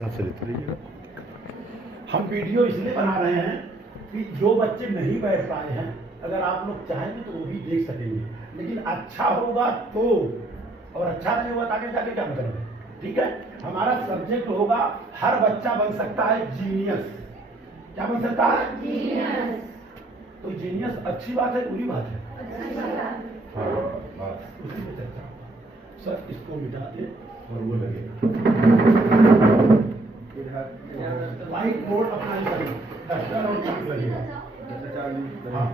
हम वीडियो इसलिए बना रहे हैं कि जो बच्चे नहीं बैठ पाए हैं, अगर आप लोग चाहेंगे तो वो भी देख सकेंगे, लेकिन अच्छा होगा तो, और अच्छा नहीं होगा तो आगे जाके क्या करेंगे। ठीक है, हमारा सब्जेक्ट होगा हर बच्चा बन सकता है जीनियस। क्या बन सकता है? जीनियस। तो जीनियस अच्छी बात है, बुरी बात है? हाँ, उसी पे चर्चा होगा। सर इसको मिटा दे और वो लगेगा व्हाइट बोर्ड अप्लाई करें, डस्टर और चार्ट लगेगा। हाँ,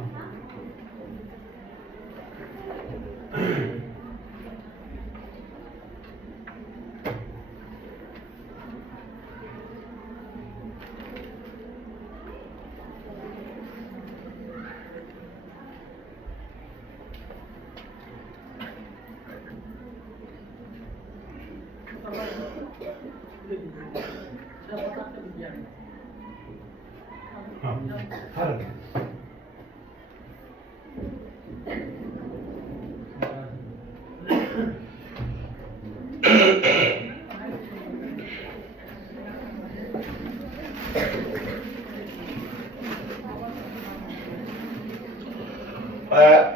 हर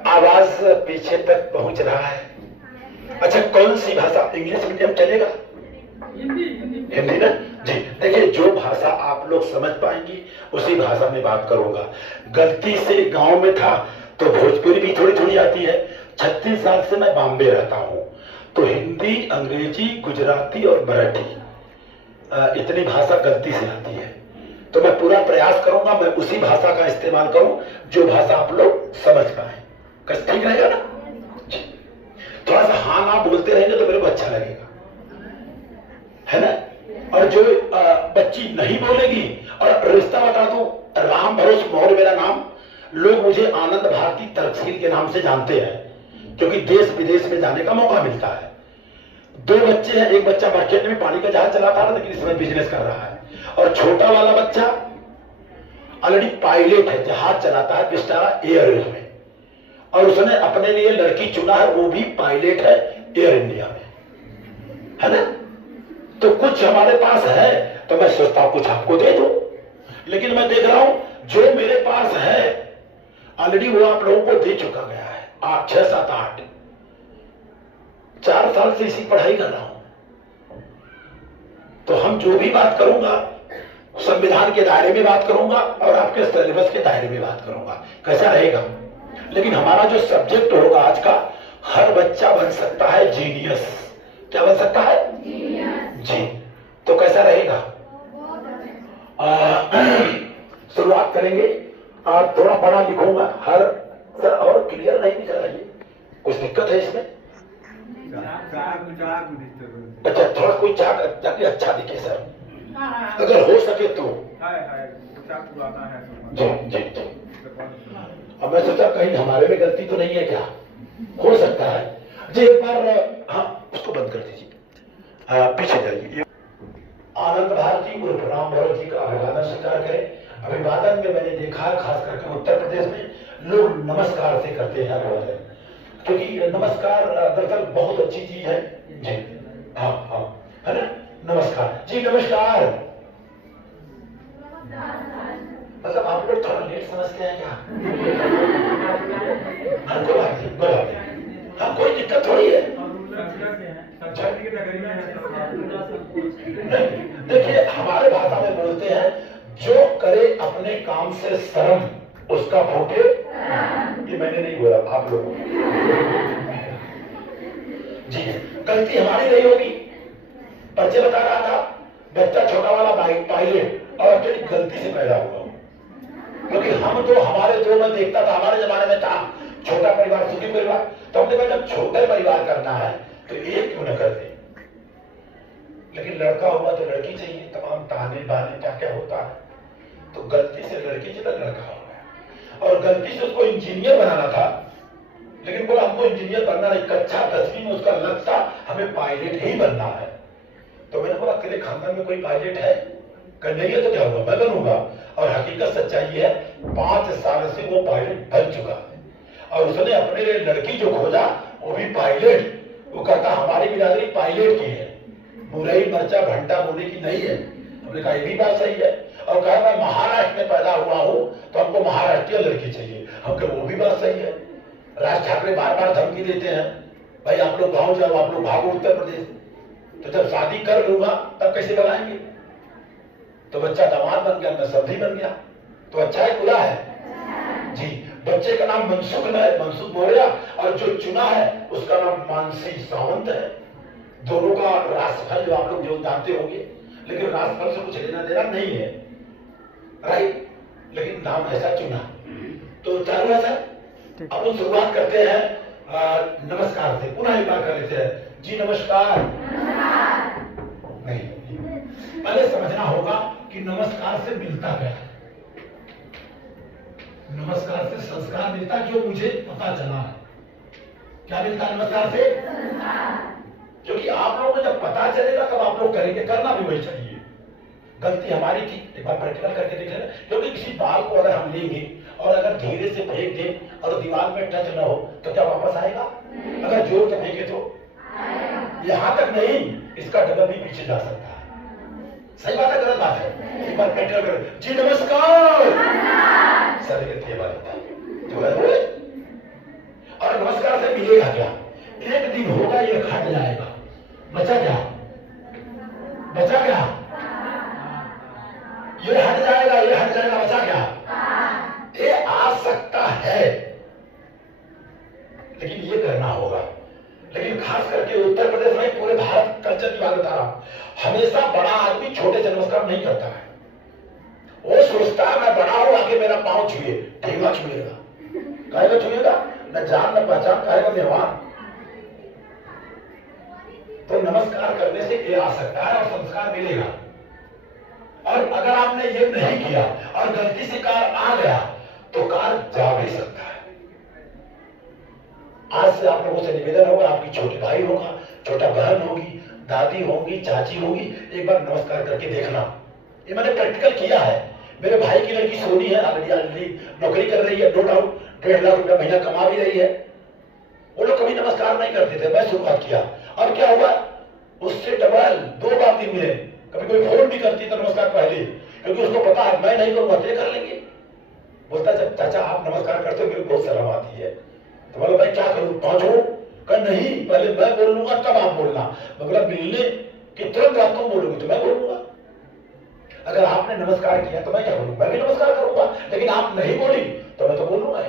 आवाज पीछे तक पहुंच रहा है। अच्छा, कौन सी भाषा? इंग्लिश मीडियम चलेगा? हिंदी ना जी। देखिए, जो भाषा आप लोग समझ पाएंगी उसी भाषा में बात करूंगा। गलती से गांव में था तो भोजपुरी भी थोड़ी थोड़ी आती है। 36 साल से मैं बॉम्बे रहता हूं, तो हिंदी, अंग्रेजी, गुजराती और मराठी इतनी भाषा गलती से आती है। तो मैं पूरा प्रयास करूंगा मैं उसी भाषा का इस्तेमाल करूं जो भाषा आप लोग समझ पाए। कैसे, ठीक रहेगा ना जी? थोड़ा सा हाँ ना बोलते रहेंगे तो मेरे को अच्छा लगेगा, है ना? और जो बच्ची नहीं बोलेगी, और रिश्ता बता दूं, राम भरोस मौर्य मेरा नाम, लोग मुझे आनंद भारती तर्कशील के नाम से जानते हैं, क्योंकि देश विदेश में जाने का मौका मिलता है। 2 बच्चे हैं, एक बच्चा मर्चेंट में पानी का जहाज चलाता है लेकिन इसमें बिजनेस कर रहा है, और छोटा वाला बच्चा ऑलरेडी पायलट है, जहाज चलाता है विस्टारा एयरवेज में, और उसने अपने लिए लड़की चुना है, वो भी पायलट है एयर इंडिया में, है ना? तो कुछ हमारे पास है, तो मैं सोचता हूं कुछ आपको दे दूं, लेकिन मैं देख रहा हूं जो मेरे पास है ऑलरेडी वो आप लोगों को दे चुका गया है। 8, 6, 7, 8 4 साल से इसी पढ़ाई कर रहा हूं। तो हम जो भी बात करूंगा संविधान के दायरे में बात करूंगा और आपके सिलेबस के दायरे में बात करूंगा। कैसा रहेगा? लेकिन हमारा जो सब्जेक्ट होगा आज का, हर बच्चा बन सकता है जीनियस। क्या बन सकता है? जी। तो कैसा रहेगा? शुरुआत करेंगे। थोड़ा बड़ा लिखूंगा हर सर, और क्लियर नहीं दिख रहा है, कुछ दिक्कत है इसमें? अच्छा, थोड़ा कोई चाक ताकि अच्छा दिखे सर, अगर हो सके तो। जी जी जी। अब मैं सोचा कहीं हमारे में गलती तो नहीं है क्या? हो सकता है जी। एक बार हाँ, उसको बंद कर दीजिए, पीछे जाइए। आनंद भारती उर्फ राम भरोस जी का अभिवादन स्वीकार करें। अभिवादन में मैंने देखा है खास करके उत्तर प्रदेश में लोग नमस्कार से करते हैं अभिवादन, क्योंकि नमस्कार दरअसल बहुत अच्छी चीज है जी। हाँ हाँ, है ना? नमस्कार जी, नमस्कार। मतलब आप लोग थोड़ा लेट समझते हैं क्या? हाँ, कोई बात नहीं, कोई बात नहीं, हाँ कोई दिक्कत थोड़ी है। देखिए, हमारे भाषा में बोलते हैं जो करे अपने काम से शर्म उसका फूटे। ये मैंने नहीं बोला, आप लोगों ने जी। गलती हमारी नहीं होगी। बच्चे बता रहा था, बच्चा छोटा वाला पायलट और एक्चुअली गलती से पैदा हुआ, क्योंकि हम तो हमारे जो मैं देखता था, हमारे जमाने में था छोटा परिवार सुखी परिवार, तो हमने कहा जब छोटा परिवार करना है तो एक क्यों न करते, लेकिन लड़का हुआ तो लड़की चाहिए, तमाम ताने बाने क्या क्या होता है। तो गलती से लड़की से लड़का हो गया, और गलती से उसको इंजीनियर बनाना था, लेकिन बोला हमको इंजीनियर बनना नहीं, कक्षा 10वीं में उसका लक्ष्य था हमें पायलट ही बनना है। तो मैंने बोला तेरे खानदान में कोई पायलट है? कह नहीं है तो क्या हुआ, मैं बनूंगा। और हकीकत सच्चाई है 5 साल से वो पायलट बन चुका है, और उसने अपने लिए लड़की जो खोजा वो भी पायलट। वो कहता हमारी बिरादरी पायलट की है, मुरई मरचा भंटा बोने की नहीं है। हमने कहा ये भी बात सही है। और कहा मैं महाराष्ट्र में पैदा हुआ हूं तो हमको महाराष्ट्रीय लड़की चाहिए। हम कहा वो भी बात सही है। राज ठाकरे बार बार धमकी देते हैं, भाई आप लोग गांव जाओ, आप लोग भागो उत्तर प्रदेश। तो जब शादी कर लूंगा तब कैसे बनाएंगे? तो बच्चा दामाद बन गया, मैं सब्जी बन गया। तो अच्छा है बुरा है जी? बच्चे का नाम मनसुख मौर्य और जो चुना है उसका नाम मानसी सावंत है। दोनों का राष्ट्रफल जो आप लोग जो जानते होंगे, लेकिन राष्ट्रफल से कुछ लेना देना नहीं है, राइट? लेकिन नाम ऐसा चुना। तो चालू है सर। अब हम शुरुआत करते हैं नमस्कार से। पुनः एक बार कर लेते हैं जी नमस्कार। नहीं, पहले समझना होगा कि नमस्कार से मिलता क्या है। नमस्कार से संस्कार मिलता जो मुझे पता चला है। क्या मिलता है नमस्कार से? क्योंकि आप लोगों को जब पता चलेगा तब आप लोग करेंगे, करना भी वही चाहिए। गलती हमारी थी, एक बार प्रैक्टिकल करके देख लेना। क्योंकि किसी बाल को अगर हम लेंगे और अगर धीरे से फेंक दें और दीवार में टच न हो तो क्या वापस आएगा? अगर जोर से फेंके तो यहां तक नहीं, इसका डबल भी पीछे जा सकता है। सही बात है गलत बात है? एक बार प्रैक्टिकल करें जी नमस्कार। सर ये बात जो है वो। और नमस्कार से मिलेगा क्या? एक दिन होगा ये हट जाएगा, बचा क्या? बचा क्या? ये हट जाएगा, ये हट जाएगा, बचा क्या? ये आ सकता है, लेकिन ये करना होगा। लेकिन खास करके उत्तर प्रदेश में, पूरे भारत कल्चर की बात बता रहा हूं, हमेशा बड़ा आदमी छोटे से नमस्कार नहीं करता है। वो सोचता है मैं बड़ा हूं, आगे मेरा पांव छुए, ठेंगा छुएगा, काहेगा छुएगा? न जान न पहचान, काहेगा व्यवहार। तो नमस्कार करने से ये आ सकता है और संस्कार मिलेगा। और अगर आपने ये नहीं किया और गलती से कार आ गया तो कार जा भी सकता है। आज से आप लोगों से निवेदन होगा, आपकी छोटे भाई होगा, छोटा बहन होगी, दादी होगी, चाची होगी, एक बार नमस्कार करके देखना। ये मैंने प्रैक्टिकल किया है। मेरे भाई की लड़की सोनी है, ऑलरेडी नौकरी कर रही है, नो डाउट 1.5 लाख रुपया महीना कमा भी रही है। वो लोग कभी नमस्कार नहीं करते थे, मैं शुरुआत किया और क्या हुआ, उससे डबल 2 बार दिन मिले। कभी कोई फोन भी करती तो नमस्कार पहले, क्योंकि उसको पता है मैं नहीं करूंगा तो कर लेंगे। बोलता जब चाचा आप नमस्कार करते हो मेरे बहुत शर्म आती है। तो बोला भाई क्या करूं, पहुंचू? कहा नहीं, पहले मैं बोल लूंगा तब आप बोलना। बोला मिलने के तुरंत आप तुम बोलोगे तो मैं बोलूंगा। अगर आपने नमस्कार किया तो मैं क्या बोलूंगा? मैं भी नमस्कार करूंगा। लेकिन आप नहीं बोली तो मैं तो बोलूंगा।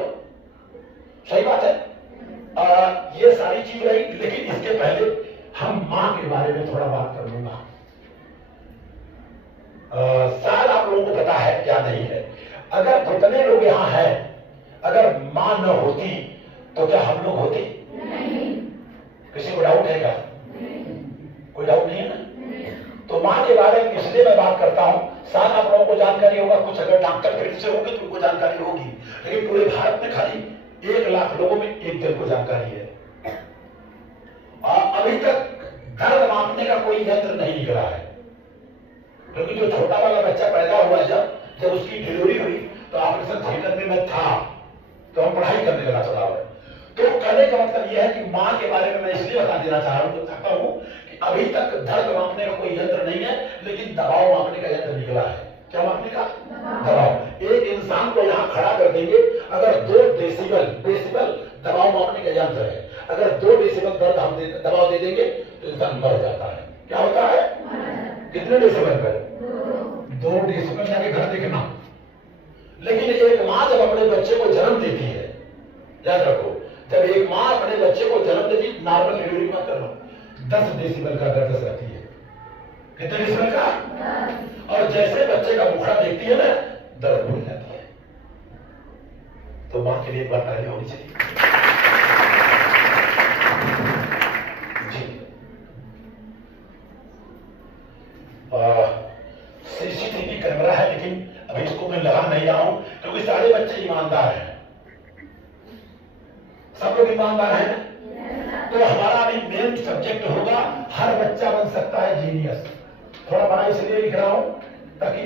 सही बात है। ये सारी चीज रही, लेकिन इसके पहले हम मां के बारे में थोड़ा बात कर लूंगा। शायद आप लोगों को पता है क्या नहीं है। अगर जितने लोग यहां हैं, अगर मां न होती तो क्या हम लोग होते? नहीं। किसी को डाउट है क्या? कोई डाउट नहीं है ना? तो मां के बारे में इसलिए मैं बात करता हूं, शायद आप लोगों को जानकारी होगा, कुछ अगर डॉक्टर फील्ड से होंगे तो उनको जानकारी होगी, लेकिन पूरे भारत में खाली 1 लाख लोगों में एक जन को जानकारी है। अभी तक दर्द मापने का कोई यंत्र नहीं निकला है। क्योंकि जो छोटा वाला बच्चा पैदा हुआ, जब उसकी डिलीवरी हुई तो ऑपरेशन थिएटर में मैं था, तो हम पढ़ाई करने लगा थोड़ा। तो कहने का मतलब यह है कि मां के बारे में मैं इसलिए बता देना चाहता हूं कि अभी तक दर्द मापने का कोई यंत्र नहीं है, लेकिन दबाव मापने का यंत्र निकला है। क्या मापने का? दबाव। एक इंसान को यहां खड़ा कर देंगे, अगर 2 डेसिबल दबाव मापने का यंत्र है, अगर 2 डेसिबल दर्द हम दबाव दे देंगे तो इंसान मर जाता है। क्या होता है? कितने डेसिबल पर? 2 डेसिबल जाके घर देखना। लेकिन एक मां जब अपने बच्चे को जन्म देती है, याद रखो, जब एक मां अपने बच्चे को जन्म देती, नॉर्मल डिलीवरी मत करना, 10 डेसिबल का दर्द रहती है। कितने डेसिबल का? और जैसे बच्चे का मुखड़ा देखती है ना, दर्द भूल जाती है। तो मां के लिए एक बात पहले होनी चाहिए जी। सीसीटीवी कैमरा है, लेकिन अभी इसको मैं लगा नहीं रहा हूं, क्योंकि सारे बच्चे ईमानदार हैं। सब लोग ईमानदार हैं। तो हमारा अभी मेन सब्जेक्ट होगा, हर बच्चा बन सकता है जीनियस। थोड़ा बड़ा इसलिए लिख रहा हूं ताकि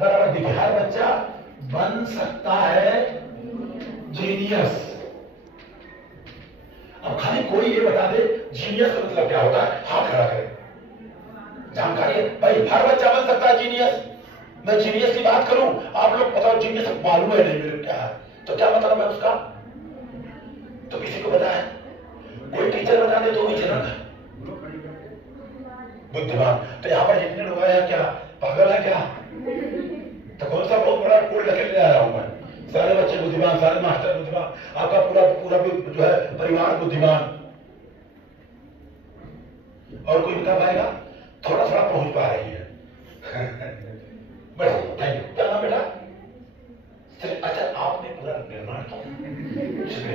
बराबर दिखे। हर बच्चा बन सकता है जीनियस। अब खाली कोई ये बता दे जीनियस का मतलब क्या होता है, हाथ खड़ा करे। जानकारी है भाई, हर बच्चा बन सकता है जीनियस। मैं जीनियस की बात करूं, आप लोग बताओ जीनियस मालूम है नहीं मेरे क्या है, तो क्या मतलब है उसका? तो किसी को पता है? कोई टीचर बता दे तो भी जनक है, बुद्धिमान। तो यहाँ पर जितने लोग आए हैं क्या पागल है क्या? तो कौन सा बहुत बड़ा कोड लेके ले आया हूं मैं? सारे बच्चे बुद्धिमान, सारे मास्टर बुद्धिमान, आपका पूरा पूरा जो है परिवार बुद्धिमान। और कोई बता पाएगा? थोड़ा थोड़ा पहुंच पा रही है। बस थैंक यू। क्या नाम बेटा? अच्छा आपने पूरा निर्माण किया,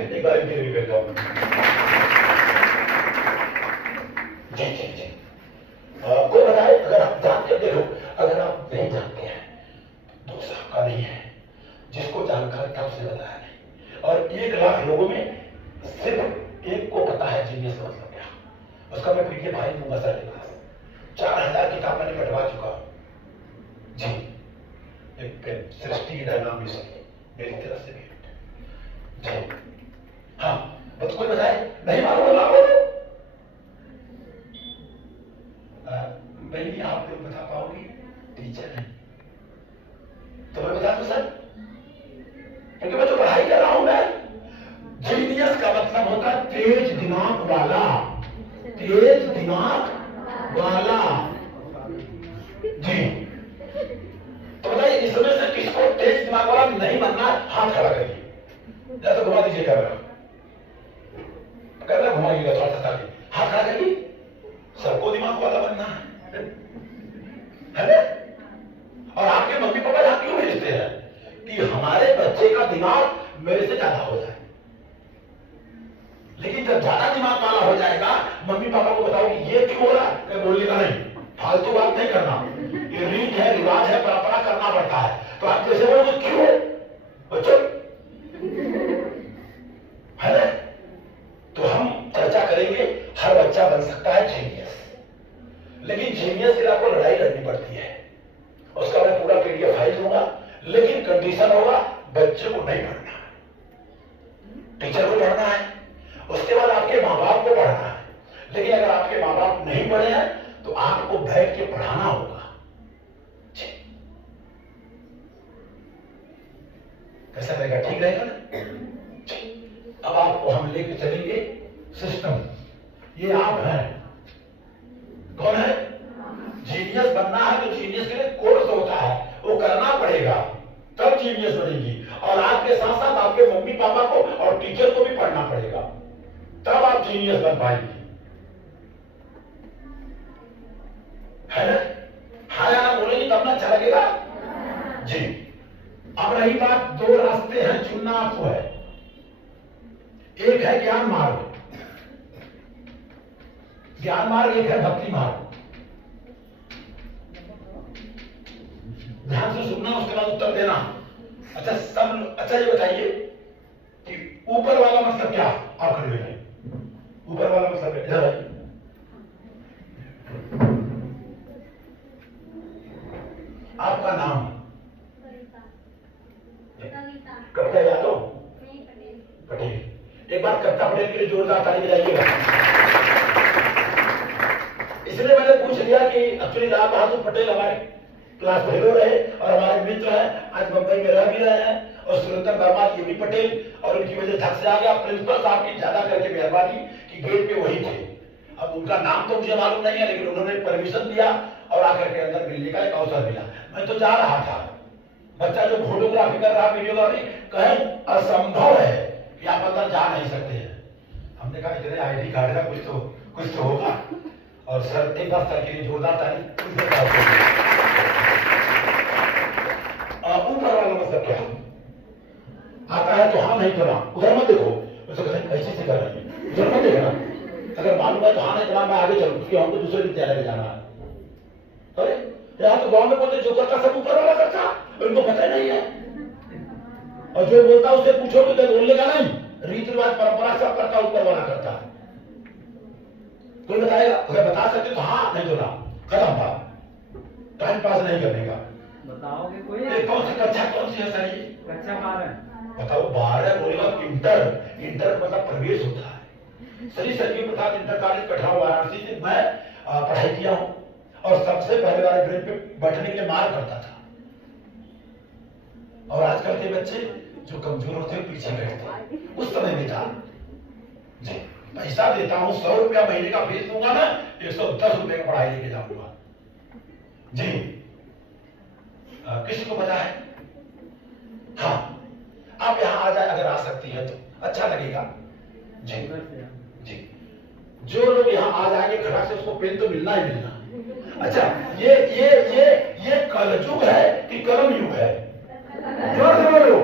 एक बार इंटरव्यू कर जाओ। जी जी जी। कोई बताए अगर आप जानते, देखो अगर आप नहीं जानते हैं दोष आपका नहीं है, जिसको जानकारी था उसे बताया नहीं। और 1 लाख लोगों में सिर्फ एक को पता है जीनियस का मतलब क्या। उसका मैं पीडीएफ फाइल दूंगा सर के पास, 4000 किताब मैंने बंटवा चुका जी। एक सृष्टि की डायनामिक्स मेरी तरफ से भी जी। हाँ बस कोई बताए नहीं मालूम है बोलो। नहीं आप लोग बता पाओगी? टीचर है तो मैं बता दूं सर, क्योंकि मैं तो पढ़ाई कर रहा हूं। मैं जीनियस का मतलब होता है तेज दिमाग वाला, तेज दिमाग वाला जी। तो बताइए इसमें से किसको तेज दिमाग वाला नहीं बनना? हाथ खड़ा करिए, या तो घुमा दीजिए कैमरा, कैमरा घुमाइएगा थोड़ा सा ताकि हाथ खड़ा करिए। सबको दिमाग वाला बनना है ना? और आपके मम्मी पापा यहां क्यों भेजते हैं कि हमारे बच्चे का दिमाग मेरे से ज्यादा हो जाए। लेकिन जब ज्यादा दिमाग वाला हो जाएगा, मम्मी पापा को बताओगे ये क्यों हो रहा है, बोलने का नहीं, फालतू बात नहीं करना, ये रीत है, रिवाज है, परंपरा करना पड़ता है। तो आप जैसे बोलोगे क्यों बच्चों, है ना? तो हम चर्चा करेंगे, हर बच्चा बन सकता है जीनियस, लेकिन जीनियस के लिए आपको लड़ाई लड़नी पड़ती है। उसका मैं पूरा पीडीएफ फाइल दूंगा, लेकिन कंडीशन होगा बच्चे को नहीं पढ़ना है, टीचर को पढ़ना है, उसके बाद आपके माँ बाप को पढ़ना है। लेकिन अगर आपके माँ बाप नहीं पढ़े हैं तो आपको बैठ के पढ़ाना होगा। कैसा रहेगा? ठीक रहेगा ना? अब आपको हम लेके चलेंगे सिस्टम। ये आप हैं, कौन है? जीनियस बनना है तो जीनियस के लिए कोर्स होता है, वो करना पड़ेगा तब जीनियस बनेगी। और आपके साथ साथ आपके मम्मी पापा को और टीचर को भी पढ़ना पड़ेगा, तब आप जीनियस बन पाएंगे, है ना? हाँ या ना बोलेंगे तब ना अच्छा लगेगा जी। अब रही बात, 2 रास्ते हैं, चुनना आपको है। एक है ज्ञान मार्ग, ज्ञान मार्ग, एक है भक्ति मार्ग। ध्यान से सुनना, उसके बाद उत्तर देना। अच्छा सब, अच्छा ये बताइए कि ऊपर वाला मतलब क्या? आप खड़े हुए, ऊपर वाला मतलब क्या? इधर आइए। आपका नाम? कविता यादव? पटेल। एक बार कविता पटेल के लिए जोरदार ताली बजाइएगा। इसलिए मैंने पूछ लिया कि एक्चुअली लाल बहादुर पटेल हमारे क्लास फेलो रहे और हमारे मित्र हैं, आज मुंबई में रह भी रहे हैं। और सुरेंद्र वर्मा ये भी पटेल, और उनकी वजह धक से आ गया। प्रिंसिपल साहब की ज्यादा करके मेहरबानी कि गेट पे वही थे। अब उनका नाम तो मुझे मालूम नहीं है, लेकिन उन्होंने परमिशन दिया और आकर के अंदर मिलने का एक अवसर मिला। मैं तो जा रहा था, बच्चा जो फोटोग्राफी कर रहा, वीडियोग्राफी, कहे असंभव है कि आप अंदर जा नहीं सकते हैं। हमने कहा इतने आईडी कार्ड का कुछ तो होगा। और सर एक बार सर के लिए जोरदार तारीफ। ऊपर वाला मतलब क्या आता है तो हाँ नहीं करना, उधर मत देखो, ऐसे से कर रही है, उधर मत देखना। अगर मालूम है तो हाँ नहीं करना, मैं आगे चलूँ, क्योंकि हमको दूसरे विद्यालय में जाना है। अरे यहाँ तो गांव में बोलते जो करता सब ऊपर वाला करता, उनको पता नहीं है। और जो बोलता उससे पूछोगे तो बोलने का नहीं, रीति रिवाज परंपरा सब करता, ऊपर वाला करता है। कोई बताएगा? अगर बता सकते तो हाँ, नहीं तो ना, खत्म बात, टाइम पास नहीं करने का। बताओगे कोई? कौन सी कक्षा कौन सी है सर? ये कक्षा 12। बताओ 12 बोलेगा। इंटर मतलब प्रवेश होता है। श्री सर्गी प्रसाद इंटर कॉलेज कटरा वाराणसी से मैं पढ़ाई किया हूँ और सबसे पहले वाले ब्रेक पे बैठने के लिए मार करता था। और आजकल के बच्चे जो कमजोर होते हैं पीछे बैठते, उस समय में था जी पैसा देता हूं 100 रुपया महीने का फीस दूंगा ना, 110 रुपए का पढ़ाई लेके जाऊंगा जी। किसी को पता है? हाँ, आप यहां आ जाए, अगर आ सकती है तो अच्छा लगेगा जी जी। जो लोग यहाँ आ जाएंगे खड़ा से, उसको पेन तो मिलना ही मिलना। अच्छा, ये कलयुग है कि कलम युग है? जोर से बोलो,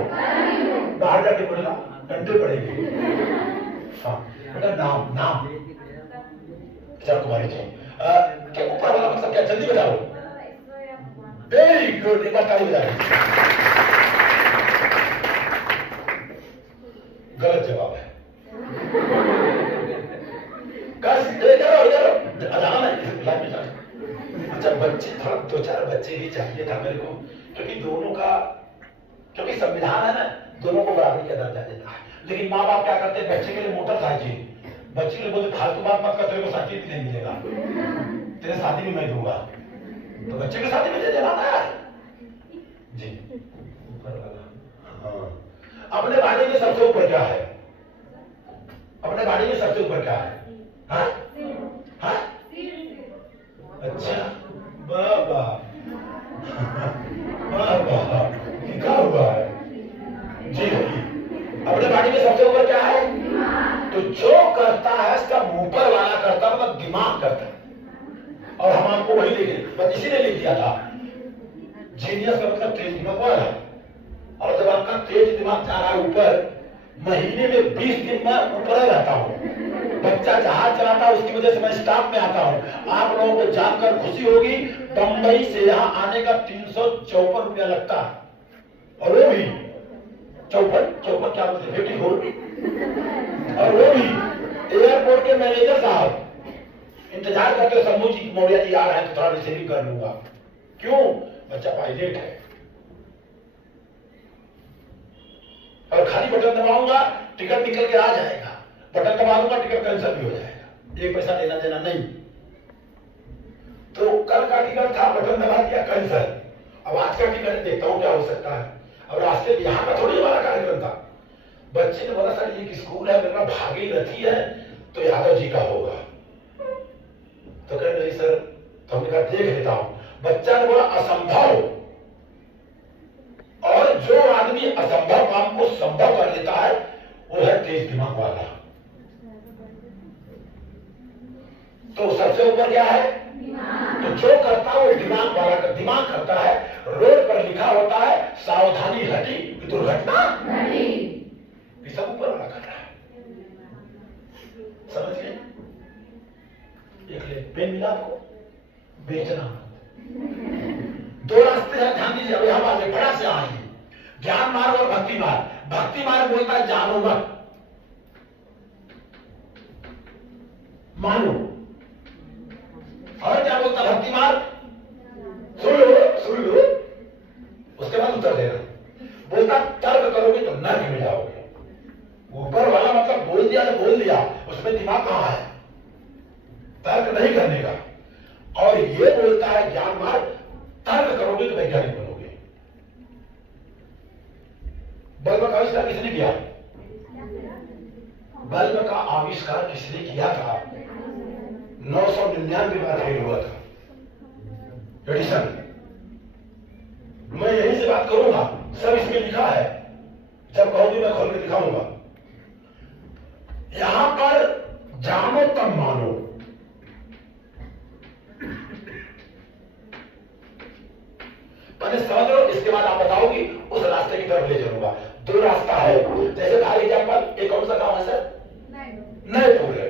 बाहर जाके बोलेगा डंडे पड़ेंगे। हाँ बेटा, नाम अच्छा कुमारी जी, क्या ऊपर वाला मतलब क्या, जल्दी बताओ। वेरी गुड, एक बार ताली बजाइए। गलत जवाब है। अच्छा बच्चे, थोड़ा 2-4 बच्चे ही चाहिए था मेरे को, क्योंकि दोनों का, क्योंकि संविधान है ना, दोनों को बराबरी का दर्जा देता है। लेकिन माँ बाप क्या करते हैं, बच्चे के लिए मोटरसाइकिल, बच्चे के लिए बोलते फालतू बात मत कर, तेरे को साइकिल भी नहीं मिलेगा, तेरे शादी में मैं दूंगा, तो बच्चे की शादी में दे देना है जी। ऊपर वाला, हाँ, अपने गाड़ी में सबसे ऊपर क्या है? अपने गाड़ी में सबसे ऊपर क्या है? हाँ हाँ, अच्छा बाबा बाबा लिखा हुआ है जी। अपने गाड़ी में सबसे ऊपर क्या है? तो जो करता है सब ऊपर वाला करता, मतलब दिमाग करता है। और हम आपको वही लिखे, बस इसी ने लिख दिया था, जीनियस का मतलब तेज दिमाग वाला। और जब आपका तेज दिमाग जा रहा है ऊपर, महीने में 20 दिन मैं ऊपर रहता हूँ। बच्चा जहाज चलाता है, उसकी वजह से मैं स्टाफ में आता हूँ। आप लोगों को जानकर खुशी होगी, बंबई से यहाँ आने का 354 रुपया लगता है, और वो भी चौपन क्या बोलते, 54, और वो भी एयरपोर्ट के मैनेजर साहब इंतजार करते, शंभू जी मौर्य जी आ रहे हैं तो थोड़ा रिसीविंग कर लूंगा। क्यों? बच्चा पायलट है। और खाली बटन दबाऊंगा, टिकट निकल के आ जाएगा, बटन दबा दूंगा, टिकट कैंसिल भी हो जाएगा, एक पैसा लेना देना नहीं। तो कल का टिकट था, बटन दबा दिया, कैंसिल। अब आज का टिकट देखता हूं क्या हो सकता है। अब रास्ते यहाँ का थोड़ी हमारा कार्यक्रम था, बच्चे ने बोला सर ये स्कूल है, मेरा भागीरथी है तो यादव जी का होगा। तो कह नहीं सर, तो हमने कहा देख लेता हूं। बच्चा ने बोला असंभव, और जो आदमी असंभव काम को संभव कर लेता है वो है तेज दिमाग वाला। तो सबसे ऊपर क्या है? तो जो करता है वो दिमाग वाला का दिमाग करता है। रोड पर लिखा होता है सावधानी हटी दुर्घटना घटी, ये सब ऊपर वाला कर रहा है। समझ गए? एक ले पेन मिला आपको, बेचना मत। 2 रास्ते हैं, ध्यान दीजिए। अब यहां बात बड़ा से आएंगे, ज्ञान मार्ग और भक्ति मार्ग। भक्ति मार्ग बोलता है जानो मत, मानो। और क्या बोलता भक्ति मार्ग? सुन लो, उसके बाद उत्तर देना। बोलता तर्क करोगे तो नर्क में जाओगे। ऊपर वाला मतलब बोल दिया तो बोल दिया, उसमें दिमाग कहां है? तर्क नहीं करने का। और ये बोलता है ज्ञान मार्ग, तर्क करोगे तो वैज्ञानिक बनोगे। बल्ब का आविष्कार किसने किया? बल्ब का आविष्कार किसने किया था? 999 बार फेल हुआ था एडिसन। मैं यहीं से बात करूंगा, सब इसमें लिखा है, जब कहोगे मैं खोल के दिखाऊंगा। यहां पर जानो तब मानो। पहले समझ लो, इसके बाद आप बताओगी, उस रास्ते की तरफ ले चलूंगा। 2 रास्ता है, जैसे फॉर एग्जाम्पल, एक कौन सा गांव है सर? नयपुर है।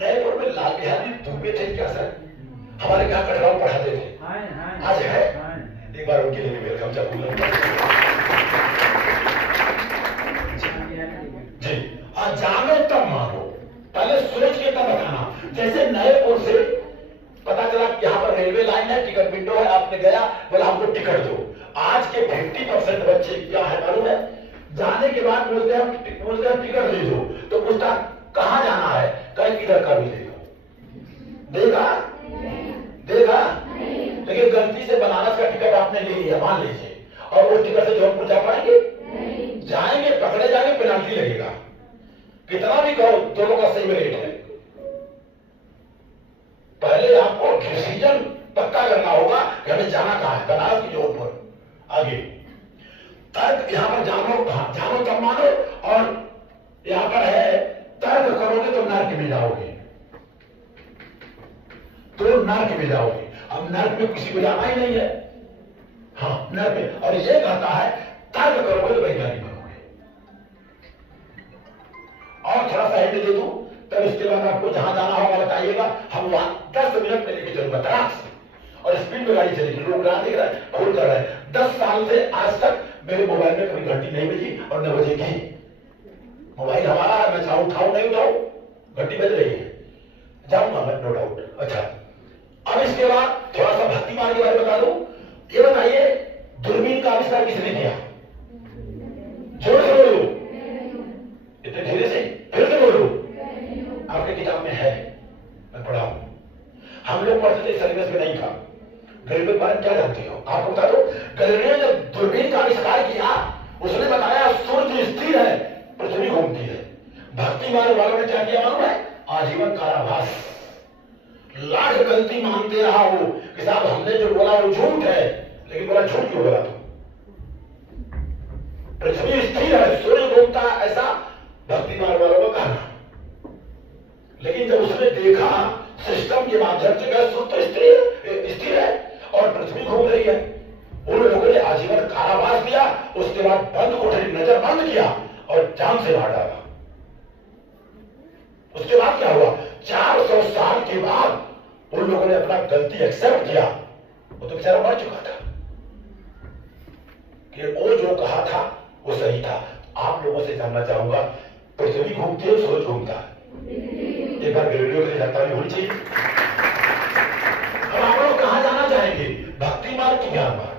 नयपुर में लाल बिहारी दुबे थे क्या सर? हमारे यहाँ कटराव पढ़ाते थे, आज है। एक बार उनके लिए भी वेलकम जी। और जानो तब मानो, पहले सोच के तब बताना। जैसे नयपुर से पता चला यहाँ पर रेलवे लाइन है, टिकट विंडो है, आपने गया, बोला हमको टिकट दो। आज के 50% बच्चे क्या है मालूम है? जाने के बाद बोलते हैं टिकट दे दो, तो पूछता कहाँ जाना है? कहीं किधर का भी देगा। लेकिन गलती से बनारस का टिकट आपने ले लिया मान लीजिए, और वो टिकट से जौनपुर जा पाएंगे? जाएंगे, पकड़े जाएंगे, पेनाल्टी लगेगा। कितना भी कहो दोनों का सही रेट है। पहले आपको डिसीजन पक्का करना होगा कि हमें जाना कहां है, बनारस की जौनपुर। आगे तर्क यहां पर जानो तब मानो, और यहां पर है तर्क करोगे तो नर्क में जाओगे, तो नर्क में जाओगे। अब नर्क में किसी को जाना ही नहीं है। हाँ, नर्क में। और ये कहता है तर्क करोगे तो वैज्ञानिक बनोगे। और थोड़ा सा हिंट दे दूं, तब इसके बाद आपको जहां जाना होगा बताइएगा, हम वहां 10 मिनट में लेके चलूंगा तराक से, और स्पीड में गाड़ी चलेगी। लोग रात देख रहे हैं, खोल कर रहे हैं। 10 साल से आज तक मेरे मोबाइल में कभी घंटी नहीं बजी और न बजेगी। मोबाइल हमारा है, मैं चाहूं उठाऊं नहीं उठाऊं, घंटी बज रही है, जाऊंगा मैं, नो डाउट। अच्छा, अब इसके बाद थोड़ा सा भक्ति मार्ग के बारे में बता दूं। ये बताइए दूरबीन का आविष्कार किसने किया? जोर से बोलो, इतने धीरे से, फिर से बोलो। आपके किताब में है, मैं पढ़ा हूं। हम लोग पढ़ते थे, सर्विस में नहीं था। गैलीलियो के बारे में क्या जानते हो? आपको बता दो, गैलीलियो ने जब दूरबीन का आविष्कार किया, उसने बताया सूर्य स्थिर है, पृथ्वी घूमती है। भक्ति मार्ग वालों ने क्या किया मालूम है? आजीवन कारावास। लाख गलती मानते रहा वो कि साहब हमने जो बोला वो झूठ है, लेकिन बोला झूठ क्यों बोला? पृथ्वी स्थिर है, सूर्य घूमता है, ऐसा भक्ति मार्ग वालों का कहना। लेकिन जब उसने देखा सिस्टम के माध्यम से गए, सूर्य तो स्थिर है और पृथ्वी घूम रही है, उन लोगों ने आजीवन कारावास दिया। उसके बाद बंद कोठरी, नजर बंद किया और जान से मार डाला। उसके बाद क्या हुआ? 400 साल के बाद उन लोगों ने अपना गलती एक्सेप्ट किया। वो तो बेचारा मर चुका था कि वो जो कहा था वो सही था। आप लोगों से जानना चाहूंगा, पृथ्वी घूमती है, सूरज घूमता है? एक बार गैलीलियो के लिए जानकारी होनी चाहिए। अब आप लोग कहां जाना चाहेंगे? भक्ति मार्ग की ज्ञान मार्ग?